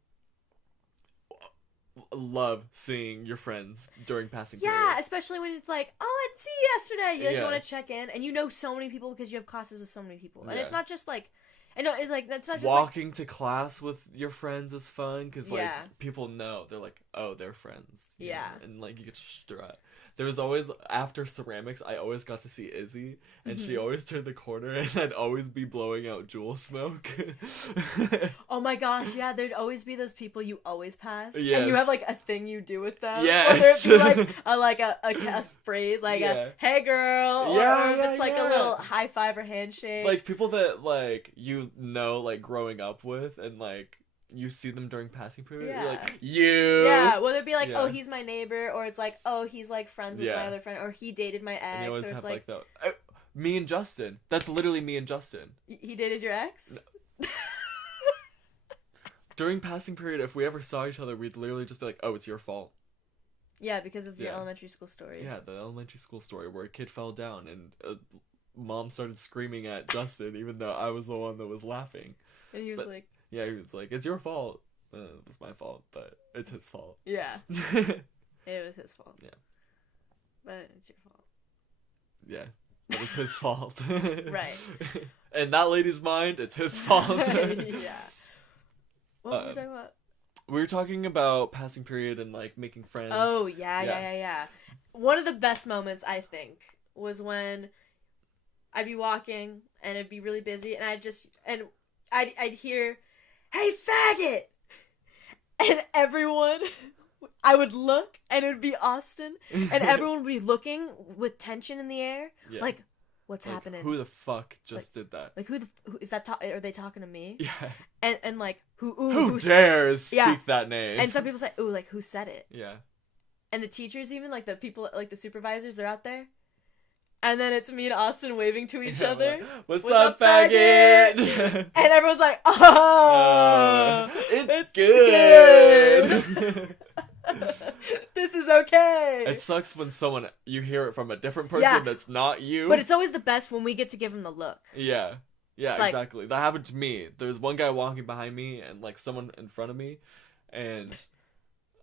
love seeing your friends during passing period. Yeah, especially when it's like, oh, I didn't see you yesterday. You want to check in. And you know so many people because you have classes with so many people. And it's not just, like... I know, it's like, that's not just walking to class with your friends is fun because, like, people know. They're like, oh, they're friends. Yeah. Know? And, like, you get to strut. there was always, after ceramics, I always got to see Izzy, and she always turned the corner, and I'd always be blowing out jewel smoke. Oh my gosh, yeah, there'd always be those people you always pass. Yes. And you have, like, a thing you do with them. Yes. Or there'd be, like, a phrase, like a, hey girl. Yeah, or if it's, like, a little high five or handshake. Like, people that, like, you know, like, growing up with, and, like, you see them during passing period, you're like, you! Yeah, whether it be like, oh, he's my neighbor, or it's like, oh, he's, like, friends with my other friend, or he dated my ex, and you always or have, it's like... me and Justin. That's literally me and Justin. He dated your ex? No. During passing period, if we ever saw each other, we'd literally just be like, oh, it's your fault. Yeah, because of your elementary school story. Yeah, the elementary school story where a kid fell down and mom started screaming at Justin, even though I was the one that was laughing. And he was like... Yeah, he was like, it's your fault. It was my fault, but it's his fault. Yeah. It was his fault. Yeah. But it's your fault. Yeah, but it's his fault. Right. In that lady's mind, it's his fault. Yeah. What were we talking about? We were talking about passing period and, like, making friends. Oh, yeah. One of the best moments, I think, was when I'd be walking and it'd be really busy and I'd hear, hey, faggot! And everyone, I would look, and it would be Austin, and everyone would be looking with tension in the air, like, what's happening? Who the fuck just did that? Like, who is that? Are they talking to me? Yeah. And like, who dares speak that name? And some people say, ooh, like, who said it? Yeah. And the teachers, even, like, the people, like, the supervisors, they're out there. And then it's me and Austin waving to each other. What's up, faggot? And everyone's like, oh, it's good. This is okay. It sucks when you hear it from a different person that's not you. But it's always the best when we get to give them the look. Yeah. Yeah, it's exactly. That happened to me. There was one guy walking behind me and, like, someone in front of me. And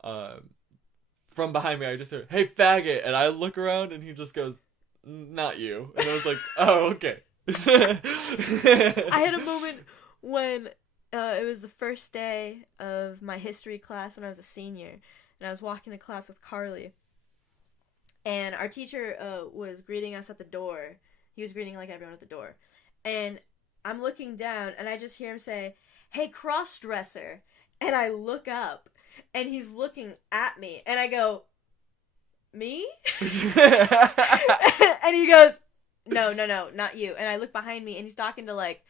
from behind me, I just heard, hey, faggot. And I look around and he just goes, not you. And I was like, oh, okay. I had a moment when it was the first day of my history class when I was a senior. And I was walking to class with Carly. And our teacher was greeting us at the door. He was greeting, like, everyone at the door. And I'm looking down, and I just hear him say, hey, cross-dresser. And I look up, and he's looking at me. And I go, me? And he goes, no, not you. And I look behind me, and he's talking to, like,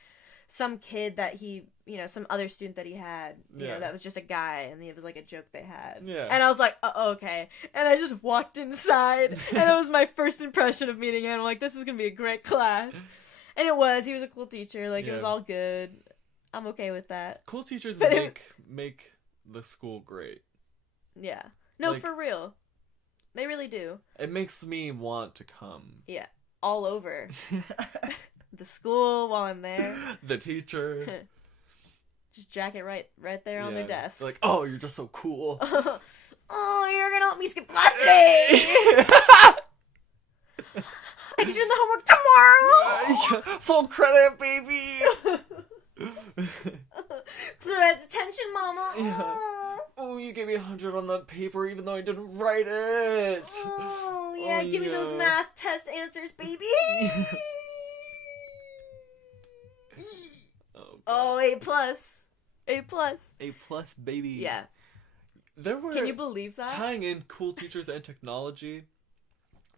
some kid that some other student that he had, you know, that was just a guy, and it was, like, a joke they had. Yeah. And I was like, oh, okay. And I just walked inside, and it was my first impression of meeting him. I'm like, this is gonna be a great class. And it was. He was a cool teacher. Like, it was all good. I'm okay with that. Cool teachers make the school great. Yeah. No, like, for real. They really do. It makes me want to come. Yeah. All over. The school while I'm there. The teacher. Just jack it right there on their desk. Like, oh, you're just so cool. Oh, you're gonna help me skip class today! I can do the homework tomorrow! Full credit, baby! Clear that detention, mama! Yeah. Oh, you gave me 100 on that paper even though I didn't write it! Oh, yeah, give me those math test answers, baby! Oh, A+. A+. A+, baby. Yeah. Can you believe that? Tying in cool teachers and technology,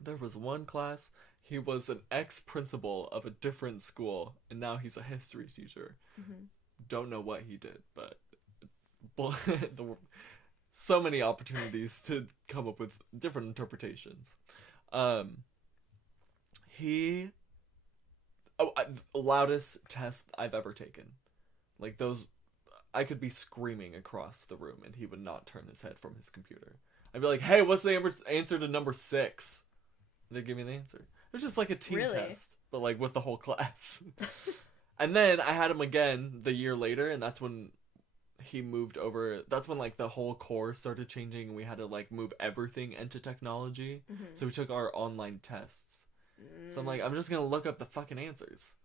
there was one class, he was an ex-principal of a different school, and now he's a history teacher. Mm-hmm. Don't know what he did, but so many opportunities to come up with different interpretations. Loudest test I've ever taken. Like, those, I could be screaming across the room and he would not turn his head from his computer. I'd be like, hey, what's the answer to number 6? They'd give me the answer. It was just like a team test, but, like, with the whole class. And then I had him again the year later, and that's when he moved over. That's when, like, the whole core started changing, and we had to, like, move everything into technology. Mm-hmm. So we took our online tests. So I'm like, I'm just gonna look up the fucking answers.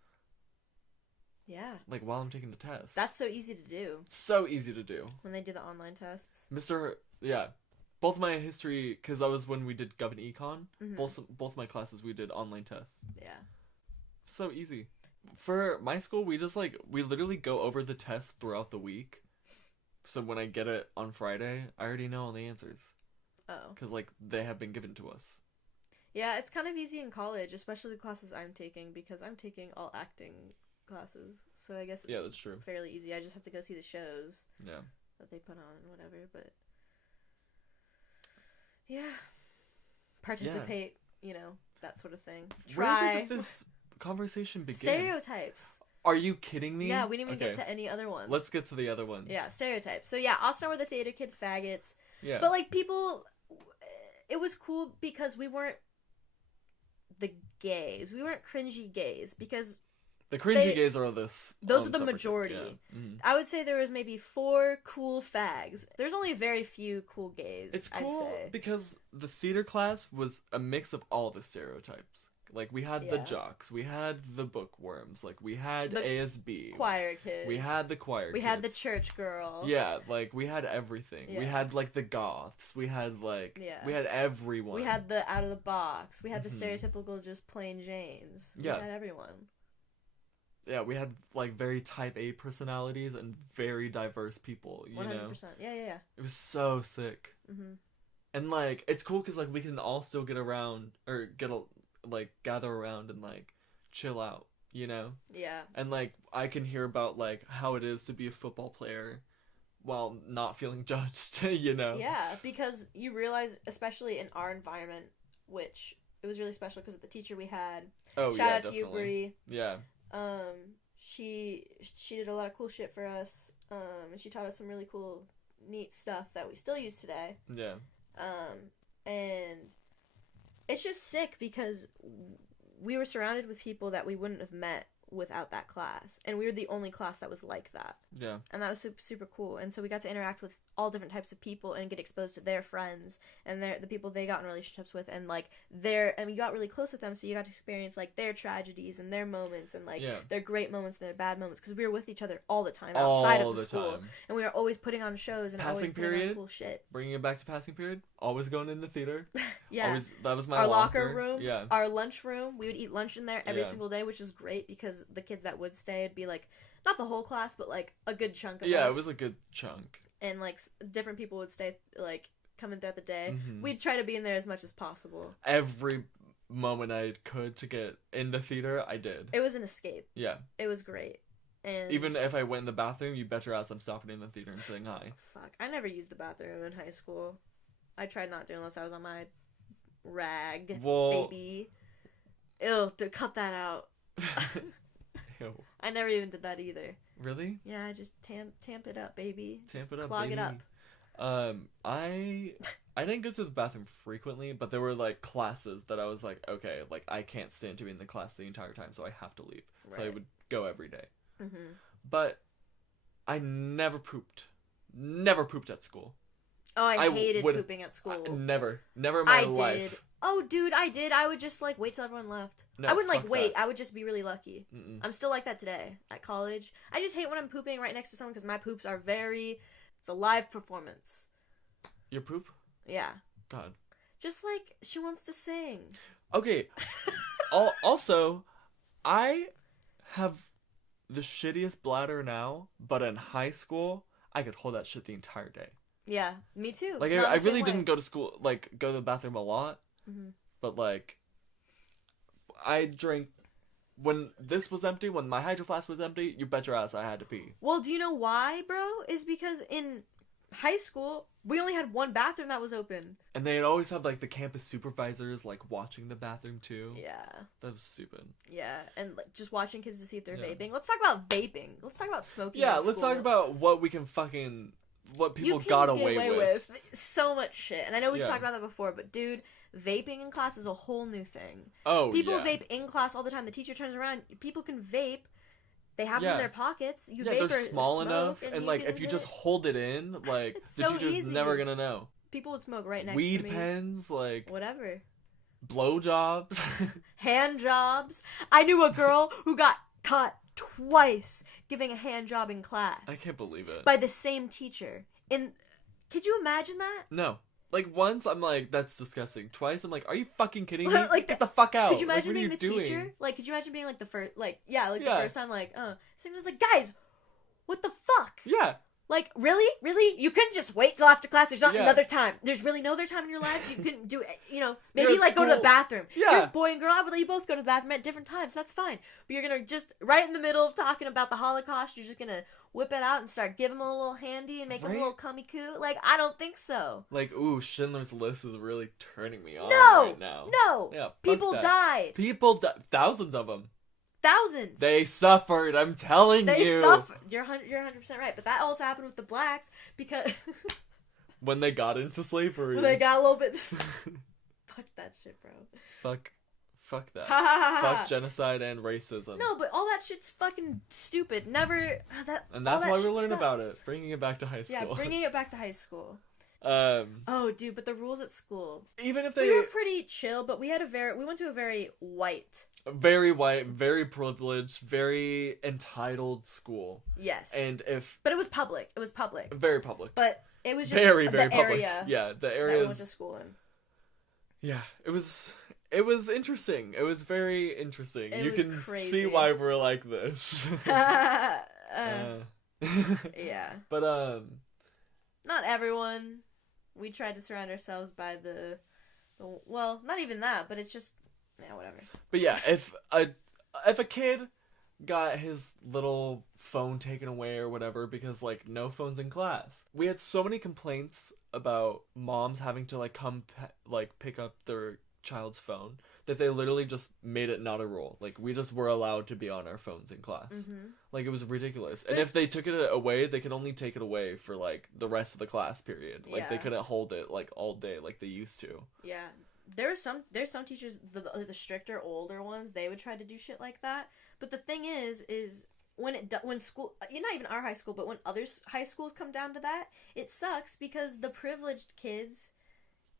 Yeah. Like, while I'm taking the test. That's so easy to do. So easy to do. When they do the online tests. But both my history, because that was when we did Gov and Econ. Mhm. Both my classes we did online tests. Yeah. So easy. For my school, we just we literally go over the test throughout the week. So when I get it on Friday, I already know all the answers. Oh. Because they have been given to us. Yeah, it's kind of easy in college, especially the classes I'm taking, because I'm taking all acting classes. So I guess it's That's true. fairly easy. I just have to go see the shows Yeah. that they put on and whatever, but yeah. Participate, that sort of thing. Where Try. did this conversation begin? Stereotypes. Are you kidding me? Yeah, we didn't even get to any other ones. Let's get to the other ones. Yeah, stereotypes. So yeah, Austin were the theater kid faggots. Yeah. But people, it was cool because we weren't the gays. We weren't cringy gays because the cringy gays are this. Those are the majority. Yeah. Mm-hmm. I would say there was maybe 4 cool fags. There's only very few cool gays. It's cool I'd say. because the theater class was a mix of all the stereotypes. We had the jocks, we had the bookworms, we had the ASB, choir kids, we had the choir we kids. had the church girl. Yeah, we had everything. Yeah. We had the goths, we had we had everyone. We had the out of the box. We had the stereotypical just plain Janes. Yeah. We had everyone. Yeah, we had very type A personalities and very diverse people. 100%. Yeah. It was so sick. Mm-hmm. And it's cool because we can all still get around or gather around and chill out, Yeah. And I can hear about how it is to be a football player while not feeling judged. Yeah, because you realize, especially in our environment, which it was really special because of the teacher we had. Shout out to you, Bree. Yeah. She did a lot of cool shit for us. And she taught us some really cool, neat stuff that we still use today. Yeah. And it's just sick because we were surrounded with people that we wouldn't have met without that class, and we were the only class that was like that. Yeah. And that was super, super cool. And so we got to interact with all different types of people and get exposed to their friends and the people they got in relationships with, and you got really close with them, so you got to experience their tragedies and their moments and their great moments and their bad moments, because we were with each other all the time outside of the school time. And we were always putting on shows and passing always putting on cool shit. Bringing it back to passing period, always going in the theater. Yeah. That was my our locker room. Yeah. Our lunch room. We would eat lunch in there every single day, which is great because the kids that would stay would be not the whole class, but a good chunk of us. Yeah, it was a good chunk. And different people would stay coming throughout the day. Mm-hmm. We'd try to be in there as much as possible. Every moment I could to get in the theater, I did. It was an escape. Yeah. It was great. And even if I went in the bathroom, you bet your ass I'm stopping in the theater and saying hi. Fuck. I never used the bathroom in high school. I tried not to unless I was on my rag, baby. Ew, cut that out. Ew. I never even did that either. Really? Yeah, just tamp it up, baby. Tamp it up, clog baby. it up. I didn't go to the bathroom frequently, but there were classes that I was okay, I can't stand to be in the class the entire time, so I have to leave. Right. So I would go every day. Mm-hmm. But I never pooped. Never pooped at school. Oh, I hated pooping at school. Never in my life. Did. Oh, dude, I did. I would just wait till everyone left. No, I wouldn't wait. That. I would just be really lucky. Mm-mm. I'm still like that today at college. I just hate when I'm pooping right next to someone because my poops are it's a live performance. Your poop? Yeah. God. Just she wants to sing. Okay. Also, I have the shittiest bladder now, but in high school, I could hold that shit the entire day. Yeah, me too. I really didn't go to school, go to the bathroom a lot, mm-hmm. but I drank when this was empty, when my hydro flask was empty, you bet your ass I had to pee. Well, do you know why, bro? Is because in high school, we only had one bathroom that was open. And they'd always have, the campus supervisors, watching the bathroom, too. Yeah. That was stupid. Yeah, and, just watching kids to see if they're vaping. Let's talk about vaping. Let's talk about smoking Yeah, in let's school. talk about what we can what people got away with. So much shit. And I know we've talked about that before, but, dude, vaping in class is a whole new thing. Oh, People vape in class all the time. The teacher turns around. People can vape. They have them in their pockets. You vape they're small enough, and if you just hold it in, the teacher's never gonna know. People would smoke right next Weed to me. pens, whatever. Blowjobs. Hand jobs. I knew a girl who got caught twice giving a hand job in class. I can't believe it. By the same teacher. Could you imagine that? No. Like, once, I'm like, that's disgusting. Twice, I'm like, are you fucking kidding me? Like, get the fuck out. Could you Like, imagine what are being you the doing? teacher? Like, could you imagine being like the first, like, yeah, like Yeah. the first time, like, someone was like, guys, what the fuck? Yeah. Like, really? Really? You couldn't just wait till after class. There's not Yeah. another time. There's really no other time in your lives. You couldn't do it, you know, maybe You're at like go to the school. bathroom. Yeah. You're a boy and girl. I would let you both go to the bathroom at different times. That's fine. But you're gonna just, right in the middle of talking about the Holocaust, you're just gonna whip it out and start giving them a little handy and make them a Right? little cummy coo. Like, I don't think so. Like, ooh, Schindler's List is really turning me on No! right now. No! Yeah, fuck People that. died. People died. Thousands of them. Thousands. They suffered, I'm telling They you. suffered. You're 100% right. But that also happened with the blacks because When they got into slavery. when they got a little bit. Fuck that shit, bro. Fuck that. Ha ha ha ha. Fuck genocide and racism. No, but all that shit's fucking stupid. Never. And that's why we're learning about it. Bringing it back to high school. Yeah, bringing it back to high school. Oh, dude, but the rules at school. even if We they were pretty chill, but we went to a very white. very white, very privileged, very entitled school. Yes. And if But it was public. It was public. very public. But it was just Very, the very public. area Yeah, the that we areas. went to school in. Yeah, it was interesting. It was very interesting. It You was can crazy. see why we're like this. Yeah. But Not everyone. We tried to surround ourselves by the well, not even that, but it's just whatever. but yeah, if a kid got his little phone taken away or whatever because like no phones in class, we had so many complaints about moms having to like come pick up their child's phone that they literally just made it not a rule. Like, we just were allowed to be on our phones in class. Mm-hmm. Like, it was ridiculous. But and if they took it away, they could only take it away for like the rest of the class period. Like, they Yeah. couldn't hold it like all day like they used to. Yeah. There's some teachers, the stricter older ones, they would try to do shit like that. But the thing is when school, not even our high school, but when other high schools come down to that, it sucks because the privileged kids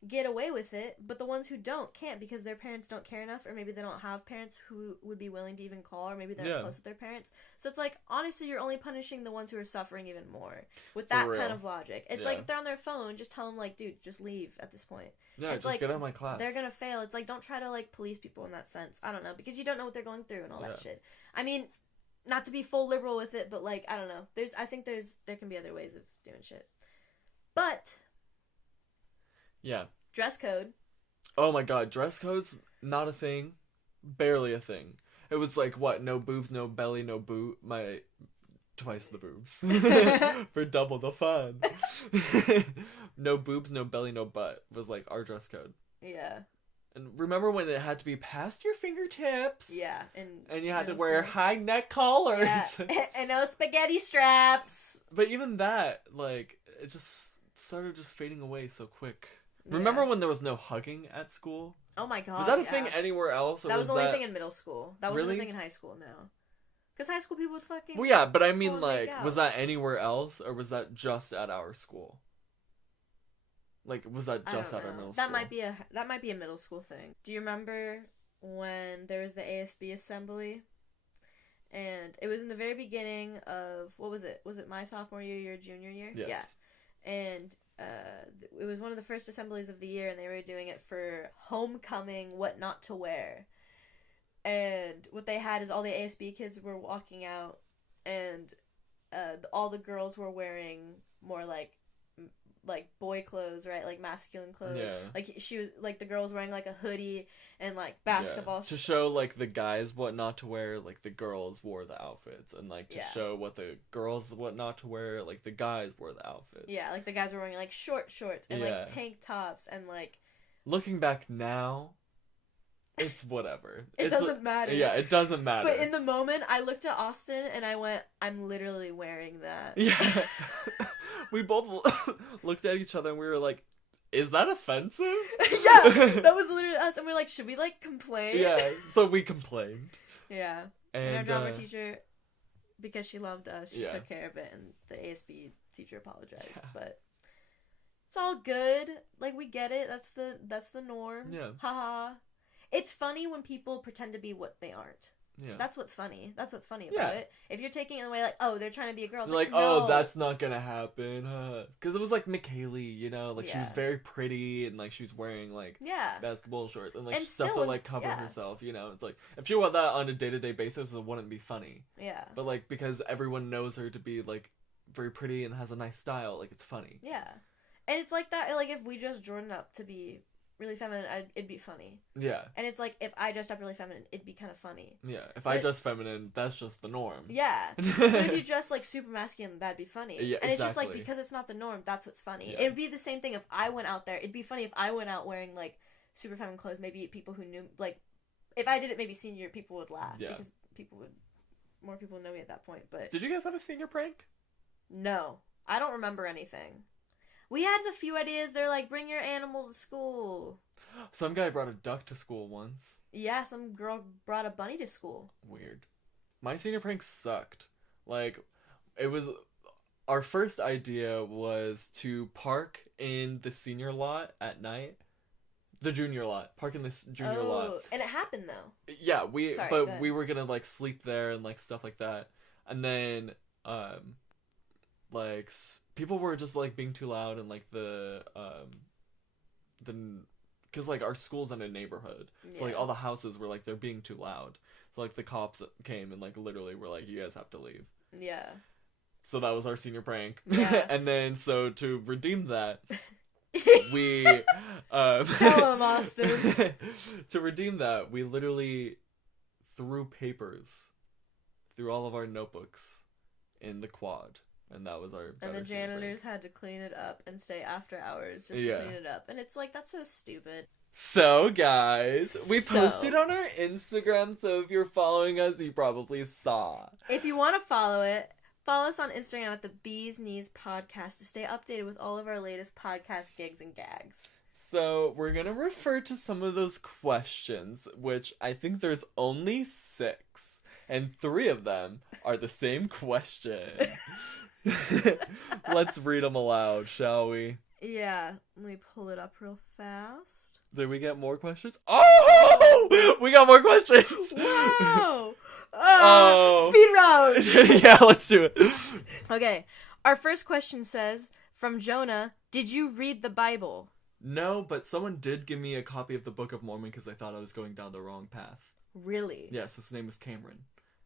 get away with it, but the ones who don't can't because their parents don't care enough, or maybe they don't have parents who would be willing to even call, or maybe they're not close with their parents. So it's like, honestly, you're only punishing the ones who are suffering even more with that kind of logic. It's like, if they're on their phone, just tell them, like, dude, just leave at this point. Yeah, it's just like, get out of my class. They're gonna fail. It's like, don't try to like police people in that sense. I don't know, because you don't know what they're going through and all that shit. I mean, not to be full liberal with it, but like, I don't know. I think there can be other ways of doing shit. But Yeah. dress code. Oh my god, dress code's not a thing. Barely a thing. It was like, what, no boobs, no belly, no boot. Twice the boobs. For double the fun. No boobs, no belly, no butt was like our dress code. Yeah. And remember when it had to be past your fingertips? Yeah. And you had to wear high neck collars. Yeah. And no spaghetti straps. But even that, like, it just started just fading away so quick. Yeah. Remember when there was no hugging at school? Oh my god. Was that a thing anywhere else? Or that was the only that... thing in middle school. That wasn't Really? a thing in high school now. Because high school people would fucking... Well, yeah, but I mean, and like, make out. was that anywhere else, or was that just at our school? Like, was that just I at don't our know. middle school? That might be a middle school thing. Do you remember when there was the ASB assembly? And it was in the very beginning of, what was it? Was it my sophomore year, your junior year? Yes. Yeah. And it was one of the first assemblies of the year, and they were doing it for homecoming, what not to wear. And what they had is all the ASB kids were walking out, and all the girls were wearing more like boy clothes, right? Like masculine clothes. Yeah. Like she was like the girl was wearing like a hoodie and like basketball. To show like the guys what not to wear, like the girls wore the outfits, and like to show what the girls what not to wear, like the guys wore the outfits. Yeah, like the guys were wearing like short shorts and like tank tops and like. Looking back now, it's whatever. It doesn't matter. Yeah, it doesn't matter. But in the moment, I looked at Austin and I went, "I'm literally wearing that." Yeah. We both looked at each other and we were like, is that offensive? Yeah, that was literally us. And we were like, should we like complain? Yeah, so we complained. Yeah. And our drama teacher, because she loved us, she took care of it, and the ASB teacher apologized. Yeah. But it's all good. Like, we get it. That's the norm. Yeah. Haha. It's funny when people pretend to be what they aren't. Yeah. That's what's funny. That's what's funny about it. If you're taking it away like, oh, they're trying to be a girl. It's like, no. oh, that's not gonna happen. Because it was like McKaylee, you know? Like, she was very pretty, and like, she was wearing like basketball shorts and like stuff that like cover herself, you know? It's like, if she wore that on a day-to-day basis, it wouldn't be funny. Yeah. But like, because everyone knows her to be like very pretty and has a nice style, like, it's funny. Yeah. And it's like that, like, if we dressed Jordan up to be really feminine, it'd be funny. Yeah. And it's like, if I dressed up really feminine, it'd be kind of funny. Yeah. If I dress feminine, that's just the norm. Yeah. But if you dress, like, super masculine, that'd be funny. Yeah, and it's just, like, because it's not the norm, that's what's funny. Yeah. It'd be the same thing if I went out there. It'd be funny if I went out wearing, like, super feminine clothes. Maybe people who knew, like, if I did it maybe senior year, people would laugh. Yeah. Because more people know me at that point, but... Did you guys have a senior prank? No. I don't remember anything. We had a few ideas. They're like, bring your animal to school. Some guy brought a duck to school once. Yeah, some girl brought a bunny to school. Weird. My senior prank sucked. Like, it was... Our first idea was to park in the senior lot at night. The junior lot. Park in this junior lot. And it happened, though. Yeah, we were gonna, like, sleep there and, like, stuff like that. And then, like, people were just, like, being too loud, and, like, because, like, our school's in a neighborhood, so, like, all the houses were, like, they're being too loud, so, like, the cops came and, like, literally were like, you guys have to leave. Yeah. So that was our senior prank. Yeah. And then, so, to redeem that, we, Tell him, Austin. To redeem that, we literally threw papers through all of our notebooks in the quad. And that was our... And the janitors had to clean it up and stay after hours just to clean it up. And it's like, that's so stupid. So, guys, we posted on our Instagram, so if you're following us, you probably saw. If you want to follow us on Instagram at the Bees Knees Podcast to stay updated with all of our latest podcast gigs and gags. So, we're going to refer to some of those questions, which I think there's only 6. And 3 of them are the same question. Let's read them aloud, shall we? Yeah, let me pull it up real fast. Did we get more questions? Oh! We got more questions! Wow! Speed round! Yeah, let's do it. Okay, our first question says, from Jonah, did you read the Bible? No, but someone did give me a copy of the Book of Mormon because I thought I was going down the wrong path. Really? Yes, his name is Cameron.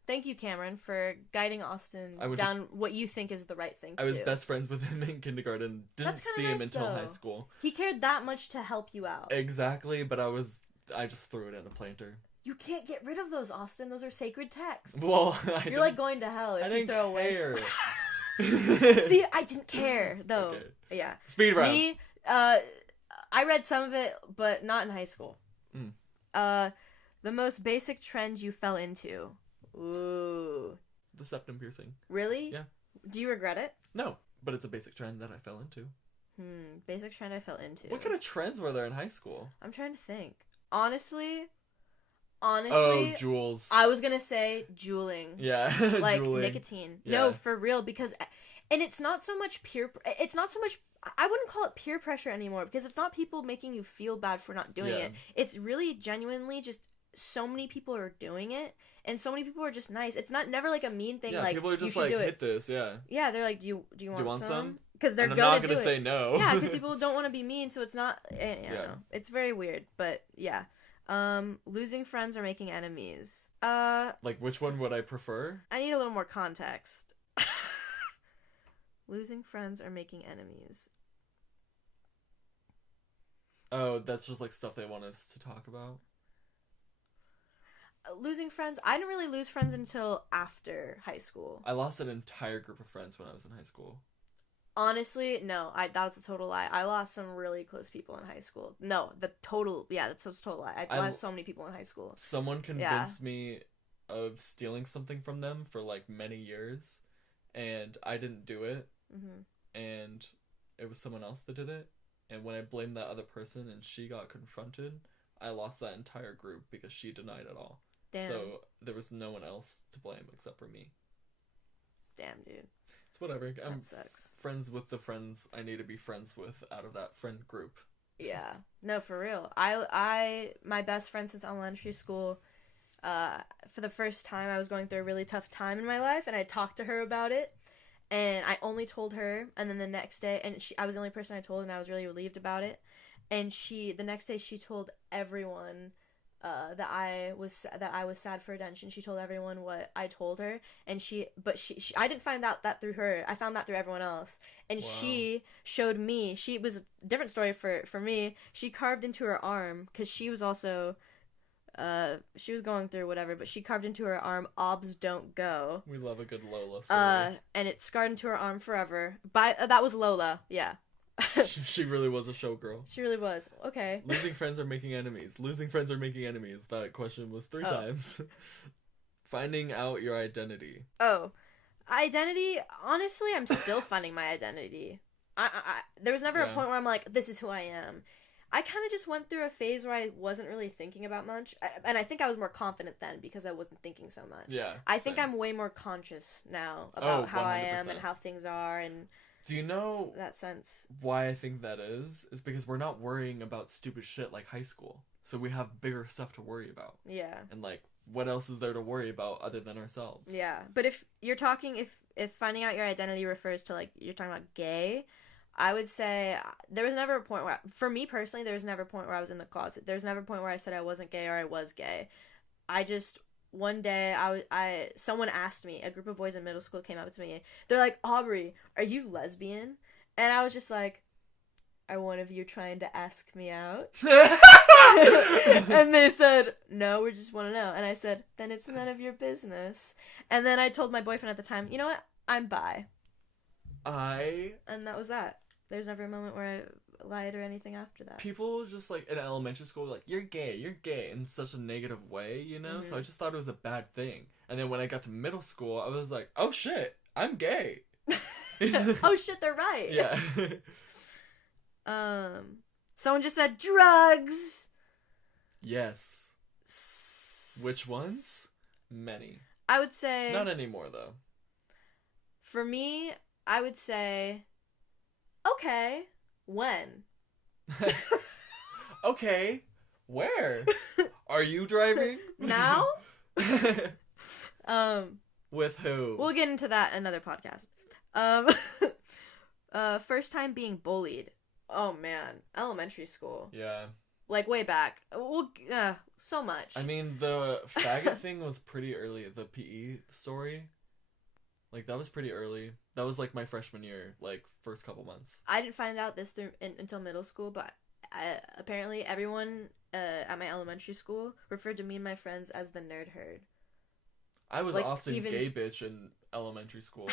Thank you, Cameron, for guiding Austin down what you think is the right thing to do. I was best friends with him in kindergarten. Didn't see him until high school. He cared that much to help you out. Exactly, but I just threw it in a planter. You can't get rid of those, Austin. Those are sacred texts. Well, you're like going to hell if you throw away. See, I didn't care though. Okay. Yeah. Speed round. Me, I read some of it, but not in high school. The most basic trend you fell into. Ooh. The septum piercing. Really? Yeah. Do you regret it? No, but it's a basic trend that I fell into. Basic trend I fell into. What kind of trends were there in high school? I'm trying to think. Honestly. Oh, jewels. I was gonna say jeweling. Yeah. Like nicotine. Yeah. No, for real, because... And it's not so much I wouldn't call it peer pressure anymore, because it's not people making you feel bad for not doing it. It's really genuinely just so many people are doing it, and so many people are just nice. It's never like a mean thing. Yeah, like people are just like, hit this. Yeah. Yeah, they're like, do you want some? Because they're not gonna say no. Yeah, because people don't want to be mean, so it's not. I don't know. It's very weird, but yeah. Losing friends or making enemies. Like, which one would I prefer? I need a little more context. Losing friends or making enemies. Oh, that's just like stuff they want us to talk about. Losing friends. I didn't really lose friends until after high school. I lost an entire group of friends when I was in high school. Honestly, no. That's a total lie. I lost some really close people in high school. No, that's a total lie. I lost so many people in high school. Someone convinced me of stealing something from them for like many years, and I didn't do it. And it was someone else that did it. And when I blamed that other person and she got confronted, I lost that entire group because she denied it all. Damn. So there was no one else to blame except for me. Damn, dude. It's whatever. I'm sucks. Friends with the friends I need to be friends with out of that friend group. Yeah. No, for real. My best friend since elementary school, for the first time I was going through a really tough time in my life, and I talked to her about it, and I only told her, and then the next day, and I was the only person I told, and I was really relieved about it, and the next day she told everyone that I was sad for attention. She told everyone what I told her, and she I didn't find out that through her. I found that through everyone else, and she showed me. She was a different story for me. She carved into her arm because she was also, she was going through whatever, but she carved into her arm, "Obs don't go." We love a good Lola story. And it scarred into her arm forever. That was Lola, yeah. She really was a showgirl. She really was. Okay. Losing friends or making enemies. Losing friends or making enemies. That question was 3 times. Finding out your identity. Oh. Identity, honestly, I'm still finding my identity. There was never a point where I'm like, this is who I am. I kind of just went through a phase where I wasn't really thinking about much. And I think I was more confident then because I wasn't thinking so much. Yeah. I think I'm way more conscious now about how I am and how things are, and do you know that sense why I think that is because we're not worrying about stupid shit like high school. So we have bigger stuff to worry about. Yeah. And like, what else is there to worry about other than ourselves? Yeah. But if you're talking, if finding out your identity refers to, like, you're talking about gay, I would say there was never a point where, for me personally, there was never a point where I was in the closet. There was never a point where I said I wasn't gay or I was gay. I just, one day, someone asked me, a group of boys in middle school came up to me. They're like, "Aubrey, are you lesbian?" And I was just like, "Are one of you trying to ask me out?" And they said, "No, we just want to know." And I said, "Then it's none of your business." And then I told my boyfriend at the time, "You know what? I'm bi." And that was that. There's never a moment where I lied or anything after that. People just, like, in elementary school were like, you're gay, in such a negative way, you know? Mm-hmm. So I just thought it was a bad thing. And then when I got to middle school, I was like, oh shit, I'm gay. Oh shit, they're right. Yeah. Someone just said drugs. Yes. Which ones? Many. I would say... Not anymore, though. For me, I would say... Okay. When? Okay. Where? Are you driving? Now? With who? We'll get into that in another podcast. First time being bullied. Oh man, elementary school. Yeah. Like way back. So much. I mean, the faggot thing was pretty early. The PE story. Like, that was pretty early. That was, like, my freshman year, like, first couple months. I didn't find out this until middle school, but apparently everyone at my elementary school referred to me and my friends as the nerd herd. I was, like, Austin gay bitch in elementary school.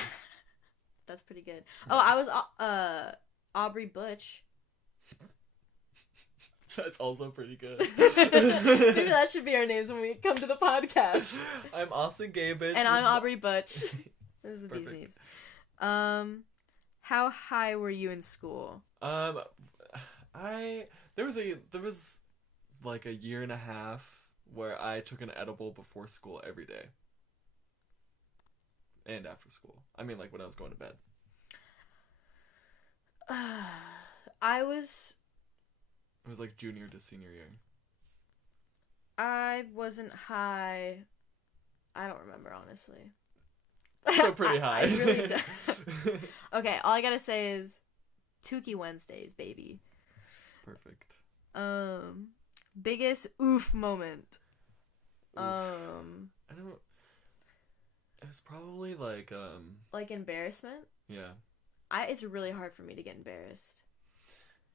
That's pretty good. Oh, I was Aubrey Butch. That's also pretty good. Maybe that should be our names when we come to the podcast. I'm Austin gay bitch. And I'm Aubrey Butch. This is the bee's knees. How high were you in school? There was like a year and a half where I took an edible before school every day. And after school. I mean, like, when I was going to bed. It was like junior to senior year. I wasn't high. I don't remember, honestly. So pretty high. I really don't. Okay, all I gotta say is Tukey Wednesdays, baby. Perfect. Biggest oof moment. Oof. I don't. It was probably like embarrassment. Yeah. It's really hard for me to get embarrassed.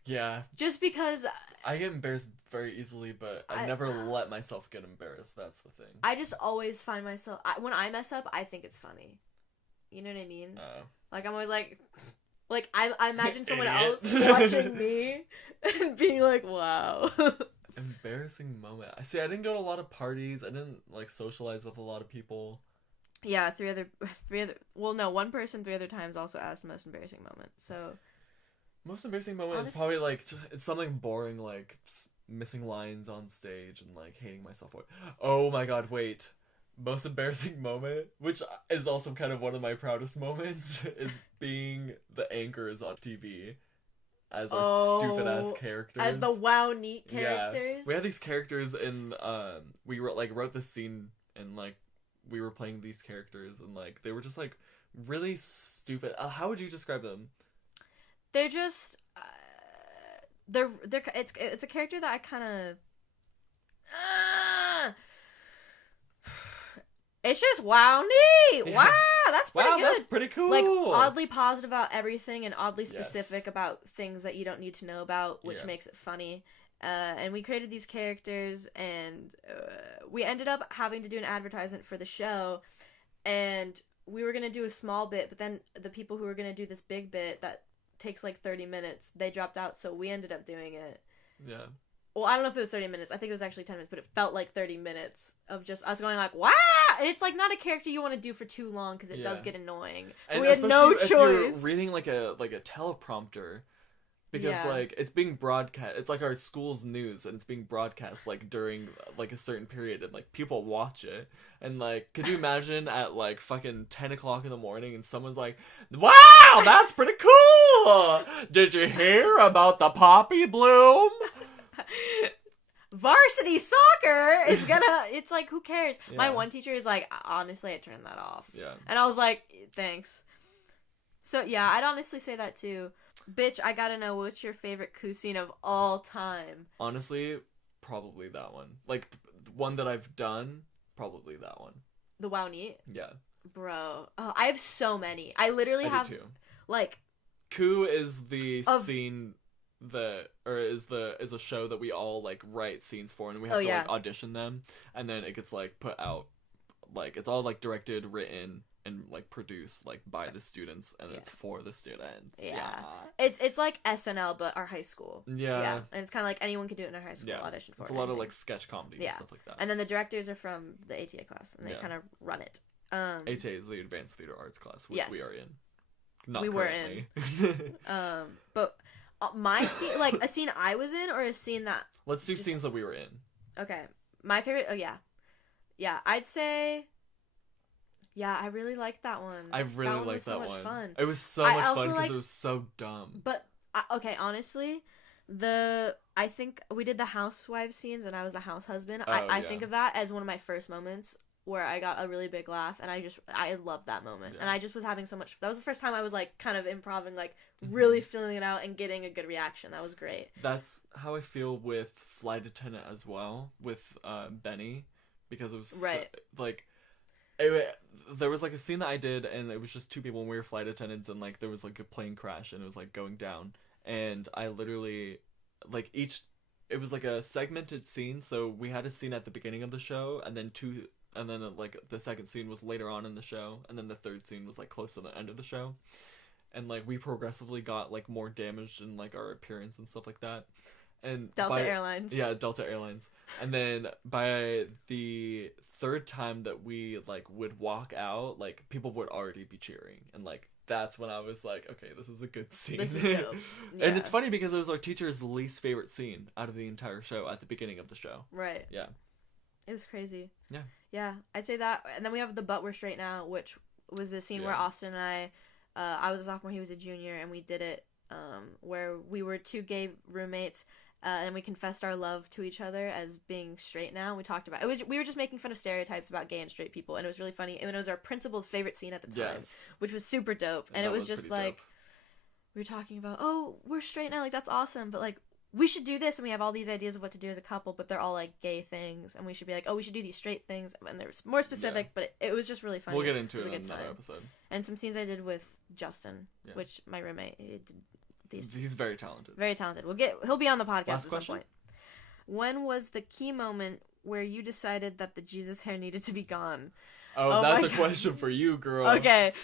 Yeah. Just because I get embarrassed very easily, but I never let myself get embarrassed. That's the thing. I just always find myself when I mess up, I think it's funny. You know what I mean? Like, I'm always like I imagine someone else watching me and being like, "Wow." Embarrassing moment. I see. I didn't go to a lot of parties. I didn't like socialize with a lot of people. Yeah, three other. Well, no, one person 3 other times also asked most embarrassing moment. So. Most embarrassing moment is probably, like, it's something boring, like, missing lines on stage and, like, hating myself. Oh my god, wait. Most embarrassing moment, which is also kind of one of my proudest moments, is being the anchors on TV. as our stupid ass characters. As the wow neat characters. Yeah. We had these characters in we wrote this scene and like we were playing these characters and like they were just like really stupid. How would you describe them? They're just it's a character that I kind of it's just wow neat. Wow, that's pretty good. That's pretty cool. Like oddly positive about everything and oddly specific about things that you don't need to know about, which makes it funny. And we created these characters, and we ended up having to do an advertisement for the show, and we were gonna do a small bit, but then the people who were gonna do this big bit that takes like 30 minutes, they dropped out, so we ended up doing it. Yeah. Well, I don't know if it was 30 minutes. I think it was actually 10 minutes, but it felt like 30 minutes of just us going like, wow! And it's like not a character you want to do for too long because it does get annoying. And we had no choice. If you're reading like a teleprompter, because like it's being broadcast. It's like our school's news, and it's being broadcast like during like a certain period, and like people watch it. And like, could you imagine at like fucking 10 o'clock in the morning, and someone's like, "Wow, that's pretty cool! Did you hear about the poppy bloom?" Varsity soccer is gonna it's like, who cares? My one teacher is like, honestly, I turned that off. And I was like, thanks. So yeah, I'd honestly say that too. Bitch, I gotta know, what's your favorite coup scene of all time? Honestly, probably that one. Like, one that I've done, probably that one. The wow neat? Yeah. Bro, I have so many. I literally have do too. Like, coup is the scene is a show that we all like write scenes for, and we have to like audition them, and then it gets like put out, like it's all like directed, written, and like produced like by the students, and it's for the students. It's like SNL but our high school. And it's kind of like anyone can do it in our high school, audition for it's a lot of like sketch comedy and stuff like that. And then the directors are from the ATA class, and they kind of run it. ATA is the Advanced Theater Arts class, which we are in. Not we currently. Were in. But my scene, like a scene I was in, or a scene that... Let's do scenes that we were in. Okay. My favorite... Oh, yeah. Yeah, I'd say... Yeah, I really liked that one. I really liked that one. So much fun. It was so much fun because it was so dumb. But, okay, honestly, I think we did the housewife scenes, and I was the house husband. I think of that as one of my first moments where I got a really big laugh, and I loved that moment. And I just was having so much... That was the first time I was, like, kind of improv, like, really feeling it out and getting a good reaction. That was great. That's how I feel with Flight Attendant as well, with Benny, because it was like there was like a scene that I did, and it was just two people, and we were flight attendants, and like there was like a plane crash, and it was like going down, and I literally like it was like a segmented scene, so we had a scene at the beginning of the show, and then like the second scene was later on in the show, and then the third scene was like close to the end of the show. And like we progressively got like more damaged in like our appearance and stuff like that. And Delta Airlines. Yeah, Delta Airlines. And then by the third time that we like would walk out, like people would already be cheering, and like that's when I was like, okay, this is a good scene. This is dope. Yeah. And it's funny because it was our teacher's least favorite scene out of the entire show at the beginning of the show. Right. Yeah. It was crazy. Yeah. Yeah, I'd say that. And then we have the But We're Straight Now, which was the scene where Austin and I was a sophomore, he was a junior, and we did it where we were two gay roommates, and we confessed our love to each other as being straight now. We talked about it. We were just making fun of stereotypes about gay and straight people, and it was really funny. And it was our principal's favorite scene at the time, which was super dope. And it was just like, we were talking about, oh, we're straight now, like that's awesome, but like we should do this, and we have all these ideas of what to do as a couple, but they're all like gay things, and we should be like, oh, we should do these straight things, and there was more specific, but it was just really funny. We'll get into it in another episode. And some scenes I did with Justin, which my roommate, he's very talented. Very talented. He'll be on the podcast at some point. When was the key moment where you decided that the Jesus hair needed to be gone? Oh, that's a question for you, girl. Okay.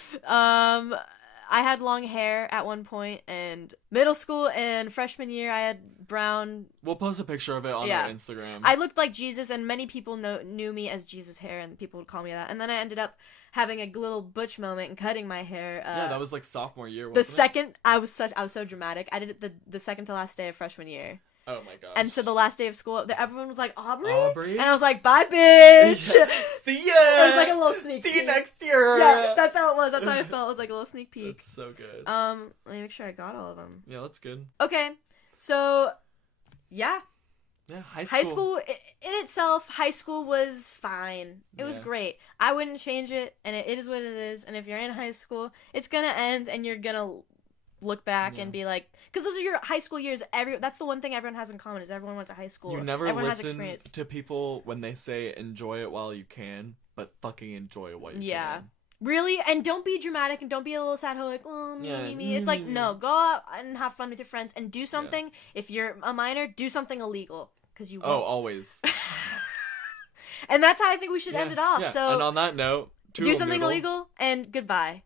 I had long hair at one point, and middle school and freshman year I had brown. We'll post a picture of it on our Instagram. I looked like Jesus, and many people knew me as Jesus hair, and people would call me that. And then I ended up having a little butch moment and cutting my hair. That was like sophomore year. The second I was so dramatic. I did it the second to last day of freshman year. Oh my gosh. And so the last day of school, everyone was like, Aubrey? Aubrey? And I was like, bye, bitch! See ya! It was like a little sneak peek. See you next year! Yeah, that's how it was. That's how I felt. It was like a little sneak peek. That's so good. Let me make sure I got all of them. Yeah, that's good. Okay, so, yeah. Yeah, High school, in itself, high school was fine. It was great. I wouldn't change it, and it is what it is. And if you're in high school, it's gonna end, and you're gonna look back and be like, because those are your high school years. That's the one thing everyone has in common is everyone went to high school. You never everyone has listen experience. to people when they say enjoy it while you can, but fucking enjoy it while you can. Really, and don't be dramatic and don't be a little sad hoe like, oh, me. It's like, no, go out and have fun with your friends and do something. If you're a minor, do something illegal. Because you won't. Oh, always. And that's how I think we should end it off. Yeah. So, and on that note, do something illegal and goodbye.